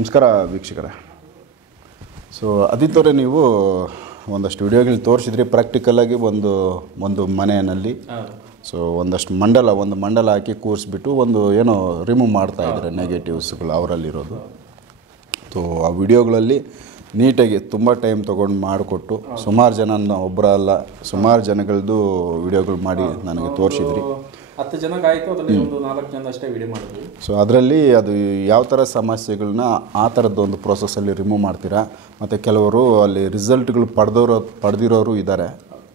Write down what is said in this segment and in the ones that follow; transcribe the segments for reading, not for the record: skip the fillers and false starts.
ನಮಸ್ಕಾರ ವೀಕ್ಷಕರೇ. ಸೊ ಆದಿತ್ಯವರೇ, ನೀವು ಒಂದಷ್ಟು ವಿಡಿಯೋಗಳು ತೋರಿಸಿದ್ರಿ ಪ್ರಾಕ್ಟಿಕಲಾಗಿ ಒಂದು ಮನೆಯಲ್ಲಿ. ಸೊ ಒಂದು ಮಂಡಲ ಹಾಕಿ ಕೂರಿಸ್ಬಿಟ್ಟು ಏನೋ ರಿಮೂವ್ ಮಾಡ್ತಾ ಇದ್ದಾರೆ ನೆಗೆಟಿವ್ಸ್ಗಳು ಅವರಲ್ಲಿರೋದು. ಸೊ ಆ ವಿಡಿಯೋಗಳಲ್ಲಿ ನೀಟಾಗಿ ತುಂಬ ಟೈಮ್ ತೊಗೊಂಡು ಮಾಡಿಕೊಟ್ಟು ಸುಮಾರು ಜನ ಒಬ್ಬರಲ್ಲ ಸುಮಾರು ಜನಗಳದ್ದು ವಿಡಿಯೋಗಳು ಮಾಡಿ ನನಗೆ ತೋರಿಸಿದ್ರಿ. 10 ಜನಕ್ಕೆ ಆಯಿತು, ಅದರಲ್ಲಿ ಒಂದು 4 ಜನ ಅಷ್ಟೇ ವಿಡಿಯೋ ಮಾಡಿದ್ವಿ. ಸೊ ಅದರಲ್ಲಿ ಅದು ಯಾವ ಥರ ಸಮಸ್ಯೆಗಳನ್ನ ಆ ಥರದ್ದೊಂದು ಪ್ರೋಸೆಸ್ಸಲ್ಲಿ ರಿಮೂವ್ ಮಾಡ್ತೀರಾ, ಮತ್ತು ಕೆಲವರು ಅಲ್ಲಿ ರಿಸಲ್ಟ್ಗಳು ಪಡೆದಿರೋರು ಇದ್ದಾರೆ,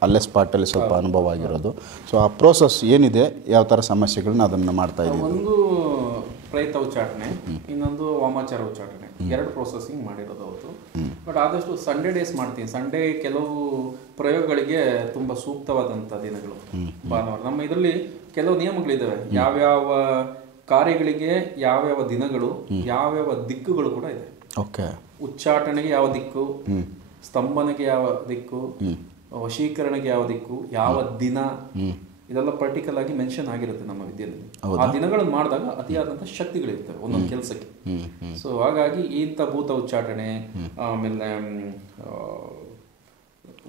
ಅಲ್ಲೇ ಸ್ಪಾಟಲ್ಲಿ ಸ್ವಲ್ಪ ಅನುಭವ ಆಗಿರೋದು. ಸೊ ಆ ಪ್ರೋಸೆಸ್ ಏನಿದೆ, ಯಾವ ಥರ ಸಮಸ್ಯೆಗಳನ್ನ ಅದನ್ನು ಮಾಡ್ತಾಯಿದ್ದೀವಿ. ಒಂದು ಪ್ರಯತ್ನ ಉಚ್ಚಾಟನೆ, ಇನ್ನೊಂದು ವಾಮಾಚಾರ ಉಚ್ಚಾಟನೆ, 2 ಪ್ರೋಸೆಸಿಂಗ್ ಮಾಡಿರೋದು ಅವತ್ತು. ಬಟ್ ಆದಷ್ಟು ಸಂಡೇ ಡೇಸ್ ಮಾಡ್ತೀನಿ. ಸಂಡೇ ಕೆಲವು ಪ್ರಯೋಗಗಳಿಗೆ ತುಂಬ ಸೂಕ್ತವಾದಂಥ ದಿನಗಳು. ಭಾನುವಾರ ನಮ್ಮ ಇದರಲ್ಲಿ ಕೆಲವು ನಿಯಮಗಳಿದ್ದಾವೆ. ಯಾವ್ಯಾವ ಕಾರ್ಯಗಳಿಗೆ ಯಾವ್ಯಾವ ದಿನಗಳು, ಯಾವ್ಯಾವ ದಿಕ್ಕುಗಳು ಕೂಡ ಇದೆ. ಓಕೆ. ಉಚ್ಚಾಟನೆಗೆ ಯಾವ ದಿಕ್ಕು, ಸ್ತಂಭನೆಗೆ ಯಾವ ದಿಕ್ಕು, ವಶೀಕರಣಕ್ಕೆ ಯಾವ ದಿಕ್ಕು, ಯಾವ ದಿನ, ಇದೆಲ್ಲ ಪರ್ಟಿಕಲ್ ಆಗಿ ಮೆನ್ಷನ್ ಆಗಿರುತ್ತೆ ನಮ್ಮ ವಿದ್ಯೆಯಲ್ಲಿ. ಆ ದಿನಗಳನ್ನು ಮಾಡಿದಾಗ ಅತಿಯಾದಂಥ ಶಕ್ತಿಗಳಿರ್ತವೆ ಒಂದೊಂದು ಕೆಲಸಕ್ಕೆ. ಸೊ ಹಾಗಾಗಿ ಇಂಥ ಭೂತ ಉಚ್ಚಾಟನೆ, ಆಮೇಲೆ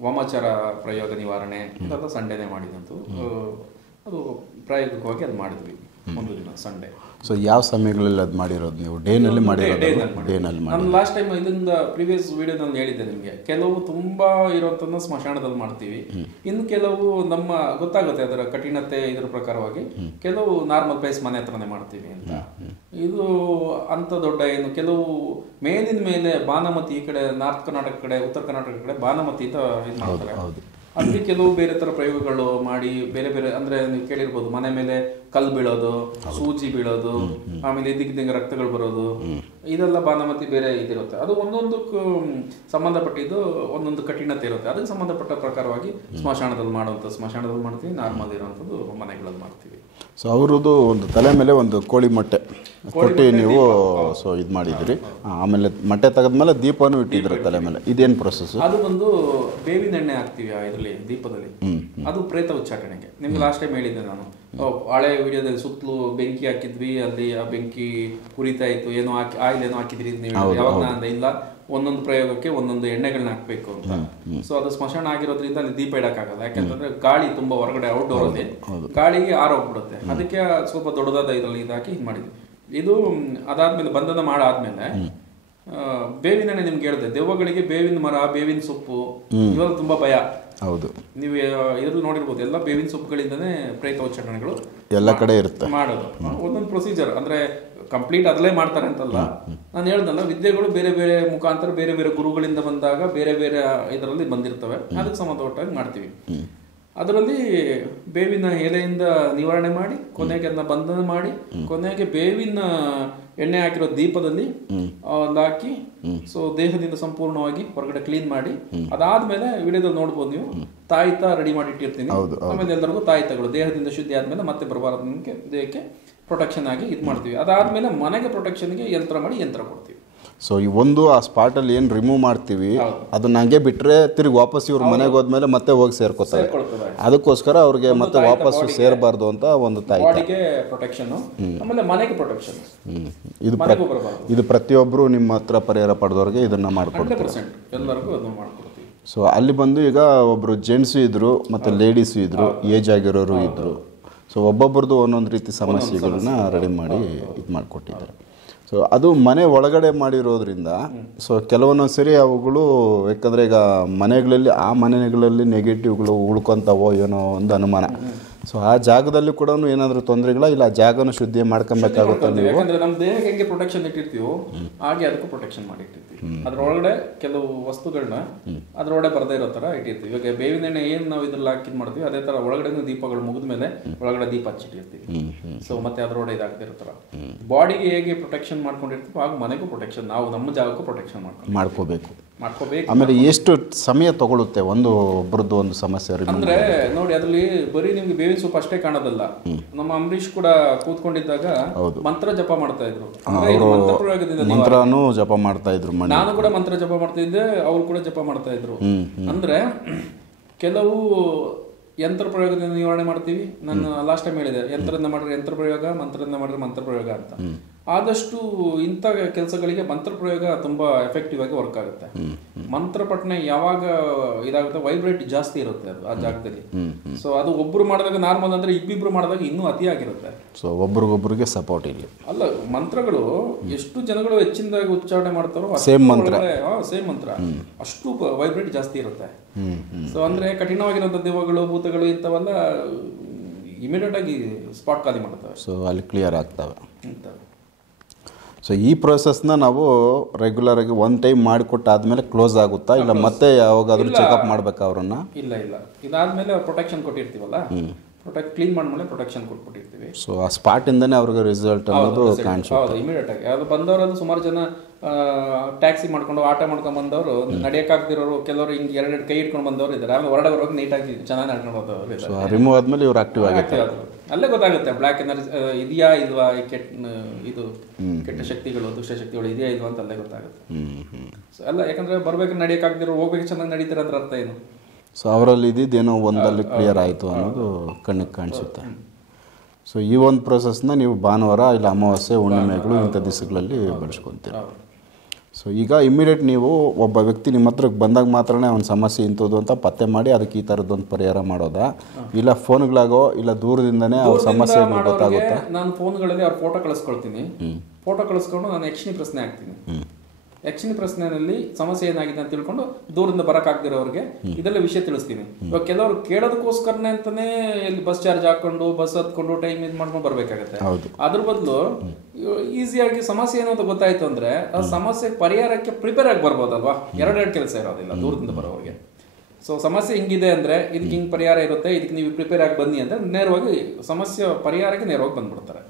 ವಾಮಾಚಾರ ಪ್ರಯೋಗ ನಿವಾರಣೆ ಇದೆಲ್ಲ ಸಂಡೇನೇ ಮಾಡಿದಂತು. ಅದು ಪ್ರಾಯೋಗಿಕವಾಗಿ ಅದು ಮಾಡಿದ್ವಿ ಒಂದು ದಿನ ಸಂಡೇ. ಸೊ ಯಾವ ಸಮಯಗಳಲ್ಲಿ ಅದು ಮಾಡಿರೋದು ನೀವು? ಡೇನಲ್ಲಿ ಮಾಡಿರೋದು? ನಾನು ಲಾಸ್ಟ್ ಟೈಮ್ ಇದರಿಂದ ಪ್ರೀವಿಯಸ್ ವಿಡಿಯೋನಲ್ಲಿ ಹೇಳಿದ್ದೆ ನಿಮಗೆ. ಕೆಲವು ತುಂಬಾ ಇರೋಂಥದ್ದನ್ನ ಸ್ಮಶಾನದಲ್ಲಿ ಮಾಡ್ತೀವಿ, ಇನ್ನು ಕೆಲವು ನಮ್ಮ ಗೊತ್ತಾಗುತ್ತೆ ಅದರ ಕಠಿಣತೆ ಇದರ ಪ್ರಕಾರವಾಗಿ. ಕೆಲವು ನಾರ್ಮಲ್ ಪ್ಲೇಸ್ ಮನೆ ಹತ್ರನೇ ಮಾಡ್ತೀವಿ ಅಂತ. ಇದು ಅಂತ ದೊಡ್ಡ ಏನು, ಕೆಲವು ಮೇಲಿನ ಮೇಲೆ ಬಾನಮತಿ, ಈ ಕಡೆ ನಾರ್ತ್ ಕರ್ನಾಟಕ ಕಡೆ, ಉತ್ತರ ಕರ್ನಾಟಕ ಕಡೆ ಬಾನಮತಿ ಅಂತ ಇದು ಮಾಡ್ತಾರೆ. ಅಲ್ಲಿ ಕೆಲವು ಬೇರೆ ತರ ಪ್ರಯೋಗಗಳು ಮಾಡಿ ಬೇರೆ ಬೇರೆ, ಅಂದ್ರೆ ನೀವು ಕೇಳಿರ್ಬೋದು, ಮನೆ ಮೇಲೆ ಕಲ್ಲು ಬೀಳೋದು, ಸೂಜಿ ಬೀಳೋದು, ಆಮೇಲೆ ಇದಕ್ಕೆ ರಕ್ತಗಳು ಬರೋದು, ಇದೆಲ್ಲ ಬಾನಮತಿ ಬೇರೆ ಇದಿರುತ್ತೆ. ಅದು ಒಂದೊಂದಕ್ಕೂ ಸಂಬಂಧಪಟ್ಟಿದ್ದು ಒಂದೊಂದು ಕಠಿಣತೆ ಇರುತ್ತೆ. ಅದಕ್ಕೆ ಸಂಬಂಧಪಟ್ಟ ಪ್ರಕಾರವಾಗಿ ಸ್ಮಶಾನದಲ್ಲಿ ಸ್ಮಶಾನದಲ್ಲಿ ಮಾಡ್ತೀವಿ, ನಾರ್ಮಲ್ ಇರೋಂಥದ್ದು ಮನೆಗಳಲ್ಲಿ ಮಾಡ್ತೀವಿ. ಸೊ ಅವ್ರದ್ದು ಒಂದು ತಲೆ ಮೇಲೆ ಒಂದು ಕೋಳಿ ಮೊಟ್ಟೆ ಕೊಟ್ಟು ನೀವು ಸೊ ಇದು ಮಾಡಿದ್ರಿ. ಆಮೇಲೆ ಮೊಟ್ಟೆ ತೆಗೆದ್ಮೇಲೆ ದೀಪನೂ ಇಟ್ಟಿದ್ರೆ ತಲೆ ಮೇಲೆ. ಇದೇನು ಪ್ರೊಸೆಸ್? ಅದು ಒಂದು ಬೇವಿನ ಎಣ್ಣೆ ಹಾಕ್ತೀವಿ ಇದರಲ್ಲಿ ದೀಪದಲ್ಲಿ. ಅದು ಪ್ರೇತ ಉಚ್ಚಾಟನೆಗೆ. ನಿಮ್ಗೆ ಲಾಸ್ಟ್ ಟೈಮ್ ಹೇಳಿದ್ದೆ ನಾನು, ಹಳೆ ವಿಡಿಯೋದಲ್ಲಿ ಸುತ್ತಲೂ ಬೆಂಕಿ ಹಾಕಿದ್ವಿ, ಅಲ್ಲಿ ಆ ಬೆಂಕಿ ಉರಿತಾ ಇತ್ತು, ಏನೋ ಆಯಿಲ್ ಏನೋ ಹಾಕಿದ್ರಿ ನೀವು ಯಾವಾಗ ಅಂದ್ರೆ ಇಲ್ಲ, ಒಂದೊಂದು ಪ್ರಯೋಗಕ್ಕೆ ಒಂದೊಂದು ಎಣ್ಣೆಗಳನ್ನ ಹಾಕ್ಬೇಕು ಅಂತ. ಸೊ ಅದು ಸ್ಮಶಾನ ಆಗಿರೋದ್ರಿಂದ ಅಲ್ಲಿ ದೀಪ ಇಡಕ್ಕಾಗಲ್ಲ, ಯಾಕಂತಂದ್ರೆ ಗಾಳಿ ತುಂಬಾ ಹೊರಗಡೆ ಔಟ್ಡೋರ್ ಅಲ್ಲಿ ಗಾಳಿಗೆ ಆರೋಗ್ಬಿಡುತ್ತೆ. ಅದಕ್ಕೆ ಸ್ವಲ್ಪ ದೊಡ್ಡದಾದ ಇದರಲ್ಲಿ ಇದಾಕಿ ಇದು ಮಾಡಿದ್ವಿ. ಇದು ಅದಾದ್ಮೇಲೆ ಬಂಧನ ಮಾಡಾದ್ಮೇಲೆ ಬೇವಿನ ಎಣ್ಣೆ ನಿಮ್ಗೆ ಹೇಳಿದೆ, ದೆವ್ವಗಳಿಗೆ ಬೇವಿನ ಮರ, ಬೇವಿನ ಸೊಪ್ಪು ಇವೆಲ್ಲ ತುಂಬಾ ಭಯ. ಹೌದು, ನೀವು ಇದ್ರಲ್ಲಿ ನೋಡಿರ್ಬೋದು, ಎಲ್ಲ ಬೇವಿನ ಸೊಪ್ಪುಗಳಿಂದನೇ ಪ್ರೇತ ಉಚ್ಚಾಟನೆಗಳು ಎಲ್ಲ ಕಡೆ ಇರುತ್ತೆ ಮಾಡೋದು. ಒಂದೊಂದು ಪ್ರೊಸೀಜರ್ ಅಂದ್ರೆ ಕಂಪ್ಲೀಟ್ ಅದಲ್ಲೇ ಮಾಡ್ತಾರೆ ಅಂತಲ್ಲ. ನಾನು ಹೇಳ್ದಲ್ಲ, ವಿದ್ಯೆಗಳು ಬೇರೆ ಬೇರೆ ಮುಖಾಂತರ ಬೇರೆ ಬೇರೆ ಗುರುಗಳಿಂದ ಬಂದಾಗ ಬೇರೆ ಬೇರೆ ಇದರಲ್ಲಿ ಬಂದಿರ್ತವೆ. ಅದಕ್ಕೆ ಸಂಬಂಧಪಟ್ಟಾಗಿ ಮಾಡ್ತೀವಿ. ಅದರಲ್ಲಿ ಬೇವಿನ ಎಲೆಯಿಂದ ನಿವಾರಣೆ ಮಾಡಿ, ಕೊನೆಗೆ ಅದನ್ನ ಬಂಧನ ಮಾಡಿ, ಕೊನೆಗೆ ಬೇವಿನ ಎಣ್ಣೆ ಹಾಕಿರೋ ದೀಪದಲ್ಲಿ ಹಾಕಿ, ಸೊ ದೇಹದಿಂದ ಸಂಪೂರ್ಣವಾಗಿ ಹೊರಗಡೆ ಕ್ಲೀನ್ ಮಾಡಿ, ಅದಾದ್ಮೇಲೆ ವಿಡಿಯೋದಲ್ಲಿ ನೋಡ್ಬೋದು ನೀವು, ತಾಯಿತ ರೆಡಿ ಮಾಡಿ ಇಟ್ಟಿರ್ತೀನಿ. ಆಮೇಲೆ ಎಲ್ಲರಿಗೂ ತಾಯಿತಗಳು ದೇಹದಿಂದ ಶುದ್ಧಿ ಆದ್ಮೇಲೆ ಮತ್ತೆ ಬರಬಾರದಕ್ಕೆ ದೇಹಕ್ಕೆ ಪ್ರೊಟೆಕ್ಷನ್ ಆಗಿ ಇದು ಮಾಡ್ತೀವಿ. ಅದಾದ್ಮೇಲೆ ಮನೆಗೆ ಪ್ರೊಟೆಕ್ಷನ್ಗೆ ಯಂತ್ರ ಮಾಡಿ ಯಂತ್ರ ಕೊಡ್ತೀವಿ. ಸೊ ಈ ಒಂದು ಆ ಸ್ಪಾಟಲ್ಲಿ ಏನು ರಿಮೂವ್ ಮಾಡ್ತೀವಿ ಅದನ್ನ ಹಂಗೆ ಬಿಟ್ಟರೆ ತಿರುಗಿ ವಾಪಸ್ ಇವ್ರ ಮನೆಗೆ ಹೋದ್ಮೇಲೆ ಮತ್ತೆ ಹೋಗಿ ಸೇರ್ಕೋತಾರೆ. ಅದಕ್ಕೋಸ್ಕರ ಅವ್ರಿಗೆ ಮತ್ತೆ ವಾಪಸ್ ಸೇರಬಾರ್ದು ಅಂತ ಒಂದು ಬಾಡಿಗೆ ಪ್ರೊಟೆಕ್ಷನ್, ಆಮೇಲೆ ಮನೆಗೆ ಪ್ರೊಟೆಕ್ಷನ್. ಇದು ಪ್ರತಿಯೊಬ್ಬರು ನಿಮ್ಮ ಹತ್ರ ಪರಿಹಾರ ಪಡೆದವ್ರಿಗೆ ಇದನ್ನ ಮಾಡ್ಕೊಡ್ತಾರೆ, ಎಲ್ಲರಿಗೂ ಅದನ್ನ ಮಾಡ್ಕೊಡ್ತೀವಿ. ಸೊ ಅಲ್ಲಿ ಬಂದು ಈಗ ಒಬ್ರು ಜೆಂಟ್ಸು ಇದ್ರು ಮತ್ತೆ ಲೇಡೀಸು ಇದ್ರು, ಏಜ್ ಆಗಿರೋರು ಇದ್ರು. ಸೊ ಒಬ್ಬೊಬ್ರದ್ದು ಒಂದೊಂದು ರೀತಿ ಸಮಸ್ಯೆಗಳನ್ನ ರೆಡಿ ಮಾಡಿ ಇದು ಮಾಡಿಕೊಟ್ಟಿದ್ದಾರೆ. ಸೊ ಅದು ಮನೆ ಒಳಗಡೆ ಮಾಡಿರೋದ್ರಿಂದ ಸೊ ಕೆಲವೊಂದೊಂದು ಸರಿ ಅವುಗಳು, ಯಾಕಂದರೆ ಈಗ ಮನೆಗಳಲ್ಲಿ ಆ ಮನೆಗಳಲ್ಲಿ ನೆಗೆಟಿವ್ಗಳು ಉಳ್ಕೊತಾವೋ ಏನೋ ಒಂದು ಅನುಮಾನ. ಸೊ ಆ ಜಾಗದಲ್ಲಿ ಕೂಡ ಏನಾದರೂ ತೊಂದರೆಗಳ ಇಲ್ಲ, ಜಾಗನ ಶುದ್ಧಿ ಮಾಡ್ಕೊಬೇಕಾಗುತ್ತೆ ನೀವು. ಯಾಕಂದ್ರೆ ನಮ್ಮ ದೇಹಕ್ಕೆ ಹೆಂಗೆ ಪ್ರೊಟೆಕ್ಷನ್ ಇಟ್ಟಿರ್ತೀವೋ ಹಾಗೆ ಅದಕ್ಕೂ ಪ್ರೊಟೆಕ್ಷನ್ ಮಾಡಿ ಇಟ್ಟಿರ್ತೀವಿ. ಅದ್ರೊಳಗಡೆ ಕೆಲವು ವಸ್ತುಗಳನ್ನ ಅದ್ರೊಳಗಡೆ ಬರದೇ ಇರೋ ತರ ಇಟ್ಟಿರ್ತೀವಿ. ಇವಾಗ ಬೇವಿನ ಎಣ್ಣೆ ಏನ್ ನಾವು ಇದ್ರಲ್ಲಿ ಹಾಕಿದ್ ಮಾಡ್ತೀವಿ, ಅದೇ ತರ ಒಳಗಡೆ ದೀಪಗಳು ಮುಗಿದ ಮೇಲೆ ಒಳಗಡೆ ದೀಪ ಹಚ್ಚಿಟ್ಟಿರ್ತೀವಿ. ಸೊ ಮತ್ತೆ ಅದ್ರೊಳಗಡೆ ಇದಾಗದೇ ಇರೋ ತರ ಬಾಡಿಗೆ ಹೇಗೆ ಪ್ರೊಟೆಕ್ಷನ್ ಮಾಡ್ಕೊಂಡಿರ್ತೀವಿ ಆಗ ಮನೆಗೂ ಪ್ರೊಟೆಕ್ಷನ್, ನಾವು ನಮ್ಮ ಜಾಗಕ್ಕೂ ಪ್ರೊಟೆಕ್ಷನ್ ಮಾಡ್ಕೋಬೇಕು. ಆಮೇಲೆ ಎಷ್ಟು ಸಮಯ ತಗೊಳುತ್ತೆ ಒಬ್ಬರದ್ದು ಒಂದು ಸಮಸ್ಯೆ ಅಂದ್ರೆ ನೋಡಿ, ಅದ್ರಲ್ಲಿ ಬರೀ ನಿಮ್ಗೆ ಬೇವಿನ ಸೊಪ್ಪು ಅಷ್ಟೇ ಕಾಣೋದಲ್ಲ. ನಮ್ಮ ಅಂಬರೀಷ್ ಕೂಡ ಕೂತ್ಕೊಂಡಿದ್ದಾಗ ಮಂತ್ರ ಜಪ ಮಾಡ್ತಾ ಇದ್ರು. ಮಂತ್ರನೂ ಜಪ ಮಾಡ್ತಾ ಇದ್ರು, ನಾನು ಕೂಡ ಮಂತ್ರ ಜಪ ಮಾಡ್ತಾ ಇದ್ದೆ, ಅವ್ರು ಕೂಡ ಜಪ ಮಾಡ್ತಾ ಇದ್ರು. ಅಂದ್ರೆ ಕೆಲವು ಯಂತ್ರ ಪ್ರಯೋಗದಿಂದ ನಿವಾರಣೆ ಮಾಡ್ತೀವಿ. ನಾನು ಲಾಸ್ಟ್ ಟೈಮ್ ಹೇಳಿದೆ, ಯಂತ್ರದಿಂದ ಮಾಡಿದ್ರೆ ಯಂತ್ರ ಪ್ರಯೋಗ, ಮಂತ್ರದಿಂದ ಮಾಡಿದ್ರೆ ಮಂತ್ರ ಪ್ರಯೋಗ ಅಂತ. ಆದಷ್ಟು ಇಂಥ ಕೆಲಸಗಳಿಗೆ ಮಂತ್ರ ಪ್ರಯೋಗ ತುಂಬಾ ಎಫೆಕ್ಟಿವ್ ಆಗಿ ವರ್ಕ್ ಆಗುತ್ತೆ. ಮಂತ್ರ ಪಠನೆ ಯಾವಾಗ ಇದಾಗುತ್ತೆ, ವೈಬ್ರೇಟ್ ಜಾಸ್ತಿ ಇರುತ್ತೆ ಅದು ಆ ಜಾಗದಲ್ಲಿ. ಸೊ ಅದು ಒಬ್ರು ಮಾಡಿದಾಗ ನಾರ್ಮಲ್ ಅಂದ್ರೆ ಇಬ್ಬಿಬ್ರು ಮಾಡಿದಾಗ ಇನ್ನೂ ಅತಿಯಾಗಿರುತ್ತೆ. ಸೊ ಒಬ್ರಿಗೊಬ್ರಿಗೆ ಸಪೋರ್ಟ್ ಇಲ್ಲಿ ಅಲ್ಲ, ಮಂತ್ರಗಳು ಎಷ್ಟು ಜನಗಳು ಹೆಚ್ಚಿನದಾಗಿ ಉಚ್ಚಾರಣೆ ಮಾಡ್ತಾರೋ ಸೇಮ್ ಮಂತ್ರ ಅಷ್ಟು ವೈಬ್ರೇಟ್ ಜಾಸ್ತಿ ಇರುತ್ತೆ. ಸೊ ಅಂದ್ರೆ ಕಠಿಣವಾಗಿರುವಂಥ ದೆವ್ವಗಳು, ಭೂತಗಳು ಇಂಥವೆಲ್ಲ ಇಮಿಡಿಯೇಟ್ ಆಗಿ ಸ್ಪಾಟ್ ಖಾಲಿ ಮಾಡ್ತವೆ. ಸೊ ಅಲ್ಲಿ ಕ್ಲಿಯರ್ ಆಗ್ತವೆ. ಸೊ ಈ ಪ್ರೊಸೆಸ್ನ ನಾವು ರೆಗ್ಯುಲರ್ ಆಗಿ ಒನ್ ಟೈಮ್ ಮಾಡಿಕೊಟ್ಟಾದ್ಮೇಲೆ ಕ್ಲೋಸ್ ಆಗುತ್ತಾ, ಇಲ್ಲ ಮತ್ತೆ ಯಾವಾಗಾದ್ರೂ ಚೆಕಪ್ ಮಾಡ್ಬೇಕಾ ಅವ್ರನ್ನ? ಇಲ್ಲ, ಇದಾದ್ಮೇಲೆ ಪ್ರೊಟೆಕ್ಷನ್ ಕೊಟ್ಟಿರ್ತೀವಲ್ಲ, ಕ್ಲೀನ್ ಮಾಡ್ಮೇಲೆ ಪ್ರೊಟೆಕ್ಷನ್ ಕೊಟ್ಬಿಟ್ಟಿರ್ತೀವಿ. ಸೊ ಆ ಸ್ಪಾಟ್ ಇಂದಾನೆ ಅವ್ರಿಗೆ ರಿಸಲ್ಟ್ ಅನ್ನೋದು ಕಾಣಿಸುತ್ತೆ. ಹೌದು, ಇಮಿಡಿಯೇಟ್ ಆಗಿ. ಅದು ಬಂದವರದು ಸುಮಾರು ಜನ ಟ್ಯಾಕ್ಸಿ ಮಾಡ್ಕೊಂಡು ಆಟೋ ಮಾಡ್ಕೊಂಡು ಬಂದವರು, ನಡೆಯಕ್ಕಾಗ್ದಿರೋರು, ಕೆಲವರು ಹಿಂಗೆ ಎರಡೆರಡು ಕೈ ಇಟ್ಕೊಂಡು ಬಂದವರು ಇದ್ದಾರೆ. ಆಮೇಲೆ ಹೊರಗಡೆ ಬರೋಕೆ ನೀಟಾಗಿ ಚೆನ್ನಾಗಿ ನಡ್ಕೊಂಡು ಹೋದವರು. ರಿಮೂವ್ ಆದ್ಮೇಲೆ ಇವ್ರು ಆಕ್ಟಿವ್ ಆಗುತ್ತೆ. ಅಲ್ಲೇ ಗೊತ್ತಾಗುತ್ತೆ ಬ್ಲ್ಯಾಕ್ ಎನರ್ಜಿ ಇದೆಯಾ ಇಲ್ವಾ, ಕೆಟ್ಟ ಶಕ್ತಿಗಳು, ದುಷ್ಟ ಶಕ್ತಿಗಳು ಇದೆಯಾ ಇಲ್ವಾ ಅಂತ ಅಲ್ಲೇ ಗೊತ್ತಾಗುತ್ತೆ. ಸೊ ಅಲ್ಲ, ಯಾಕಂದ್ರೆ ಬರ್ಬೇಕು ನಡೆಯಕ್ಕಾಗ್ದಿರೋ ಹೋಗ್ಬೇಕು ಚೆನ್ನಾಗಿ ನಡೀತಾರೆ ಅಂದ್ರೆ ಅರ್ಥ ಏನು. ಸೊ ಅವರಲ್ಲಿ ಇದ್ದಿದ್ದೇನೋ ಒಂದಲ್ಲಿ ಕ್ಲಿಯರ್ ಆಯಿತು ಅನ್ನೋದು ಕಣ್ಣಿಗೆ ಕಾಣಿಸುತ್ತೆ. ಸೊ ಈ ಒಂದು ಪ್ರೊಸೆಸ್ನ ನೀವು ಭಾನುವಾರ ಇಲ್ಲ ಅಮಾವಾಸ್ಯೆ, ಹುಣ್ಣಿಮೆಗಳು ಇಂಥ ದಿವಸಗಳಲ್ಲಿ ಬಳಸ್ಕೊತೀರಿ. ಸೊ ಈಗ ಇಮ್ಮಿಡಿಯೇಟ್ ನೀವು ಒಬ್ಬ ವ್ಯಕ್ತಿ ನಿಮ್ಮ ಹತ್ರಕ್ಕೆ ಬಂದಾಗ ಮಾತ್ರನೇ ಅವ್ನ ಸಮಸ್ಯೆ ಇಂಥದ್ದು ಅಂತ ಪತ್ತೆ ಮಾಡಿ ಅದಕ್ಕೆ ಈ ಥರದ್ದೊಂದು ಪರಿಹಾರ ಮಾಡೋದಾ, ಇಲ್ಲ ಫೋನ್ಗಳಾಗೋ ಇಲ್ಲ ದೂರದಿಂದನೇ ಅವ್ರ ಸಮಸ್ಯೆ ಗೊತ್ತಾಗುತ್ತಾ? ನಾನು ಫೋನ್ಗಳಲ್ಲಿ ಅವ್ರ ಫೋಟೋ ಕಳಿಸ್ಕೊಳ್ತೀನಿ. ಫೋಟೋ ಕಳಿಸ್ಕೊಂಡು ನಾನು ಯಕ್ಷಿಣಿ ಪ್ರಶ್ನೆ ಹಾಕ್ತೀನಿ. ಯಕ್ಷಿಣಿ ಪ್ರಶ್ನೆಯಲ್ಲಿ ಸಮಸ್ಯೆ ಏನಾಗಿದೆ ಅಂತ ತಿಳ್ಕೊಂಡು ದೂರದಿಂದ ಬರೋಕ್ಕಾಗ್ದಿರೋರಿಗೆ ಇದೆಲ್ಲ ವಿಷಯ ತಿಳಿಸ್ತೀನಿ. ಇವಾಗ ಕೆಲವರು ಕೇಳೋದಕ್ಕೋಸ್ಕರನೇ ಅಂತಾನೆ ಇಲ್ಲಿ ಬಸ್ ಚಾರ್ಜ್ ಹಾಕೊಂಡು ಬಸ್ ಹತ್ಕೊಂಡು ಟೈಮ್ ಇದು ಮಾಡ್ಕೊಂಡು ಬರ್ಬೇಕಾಗತ್ತೆ. ಅದ್ರ ಬದಲು ಈಸಿಯಾಗಿ ಸಮಸ್ಯೆ ಏನು ಅಂತ ಗೊತ್ತಾಯ್ತು ಅಂದ್ರೆ ಆ ಸಮಸ್ಯೆ ಪರಿಹಾರಕ್ಕೆ ಪ್ರಿಪೇರ್ ಆಗಿ ಬರ್ಬೋದಲ್ವಾ. ಎರಡೆರಡು ಕೆಲಸ ಇರೋದಿಲ್ಲ ದೂರದಿಂದ ಬರೋರಿಗೆ. ಸೊ ಸಮಸ್ಯೆ ಹಿಂಗಿದೆ ಅಂದ್ರೆ ಇದಕ್ಕೆ ಹಿಂಗೆ ಪರಿಹಾರ ಇರುತ್ತೆ, ಇದಕ್ಕೆ ನೀವು ಪ್ರಿಪೇರ್ ಆಗಿ ಬನ್ನಿ ಅಂದ್ರೆ ನೇರವಾಗಿ ಸಮಸ್ಯೆ ಪರಿಹಾರಕ್ಕೆ ನೇರವಾಗಿ ಬಂದ್ಬಿಡ್ತಾರೆ.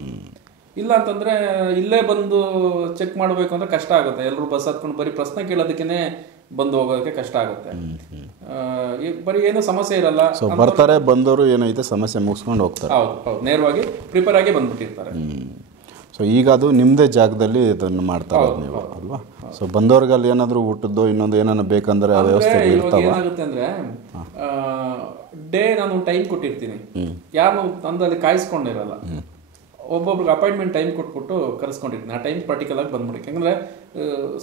ಇಲ್ಲ ಅಂತಂದ್ರೆ ಇಲ್ಲೇ ಬಂದು ಚೆಕ್ ಮಾಡಬೇಕು ಅಂದ್ರೆ ಕಷ್ಟ ಆಗುತ್ತೆ. ಎಲ್ಲರೂ ಬಸ್ ಹತ್ಕೊಂಡು ಬರೀ ಪ್ರಶ್ನೆ ಕೇಳೋದಕ್ಕೆ ಬಂದು ಹೋಗೋದಕ್ಕೆ ಕಷ್ಟ ಆಗುತ್ತೆ. ಬರೀ ಏನೋ ಸಮಸ್ಯೆ ಇರಲ್ಲ, ಬರ್ತಾರೆ, ಬಂದವರು ಏನೈತೆ ಸಮಸ್ಯೆ ಮುಗಿಸ್ಕೊಂಡು ಹೋಗ್ತಾರೆ. ಹೌದು, ನೇರವಾಗಿ ಪ್ರಿಪೇರ್ ಆಗಿ ಬಂದ್ಬಿಟ್ಟಿರ್ತಾರೆ. ಸೊ ಈಗ ಅದು ನಿಮ್ಮದೇ ಜಾಗದಲ್ಲಿ ಇದನ್ನು ಮಾಡ್ತಾ ಇರೋದು ನೀವು ಅಲ್ವಾ? ಸೊ ಬಂದವ್ರಿಗೆ ಅಲ್ಲಿ ಏನಾದರೂ ಊಟದ್ದು ಇನ್ನೊಂದು ಏನಾದ್ರು ಬೇಕಂದ್ರೆ ಆ ವ್ಯವಸ್ಥೆ ಇರ್ತಾವ? ಏನಾಗುತ್ತೆ ಅಂದ್ರೆ ಡೇ ನಾನು ಟೈಮ್ ಕೊಟ್ಟಿರ್ತೀನಿ, ಯಾರು ತಂದಲ್ಲಿ ಕಾಯಿಸ್ಕೊಂಡಿರಲ್ಲ. ಒಬ್ಬೊಬ್ರಿಗೆ ಅಪಾಯಿಂಟ್ಮೆಂಟ್ ಟೈಮ್ ಕೊಟ್ಬಿಟ್ಟು ಕರೆಸ್ಕೊಂಡಿರ್ತೀನಿ. ಆ ಟೈಮ್ ಪರ್ಟಿಕ್ಯುಲರ್ ಆಗಿ ಬಂದ್ಬಿಡಿ. ಯಾಕಂದ್ರೆ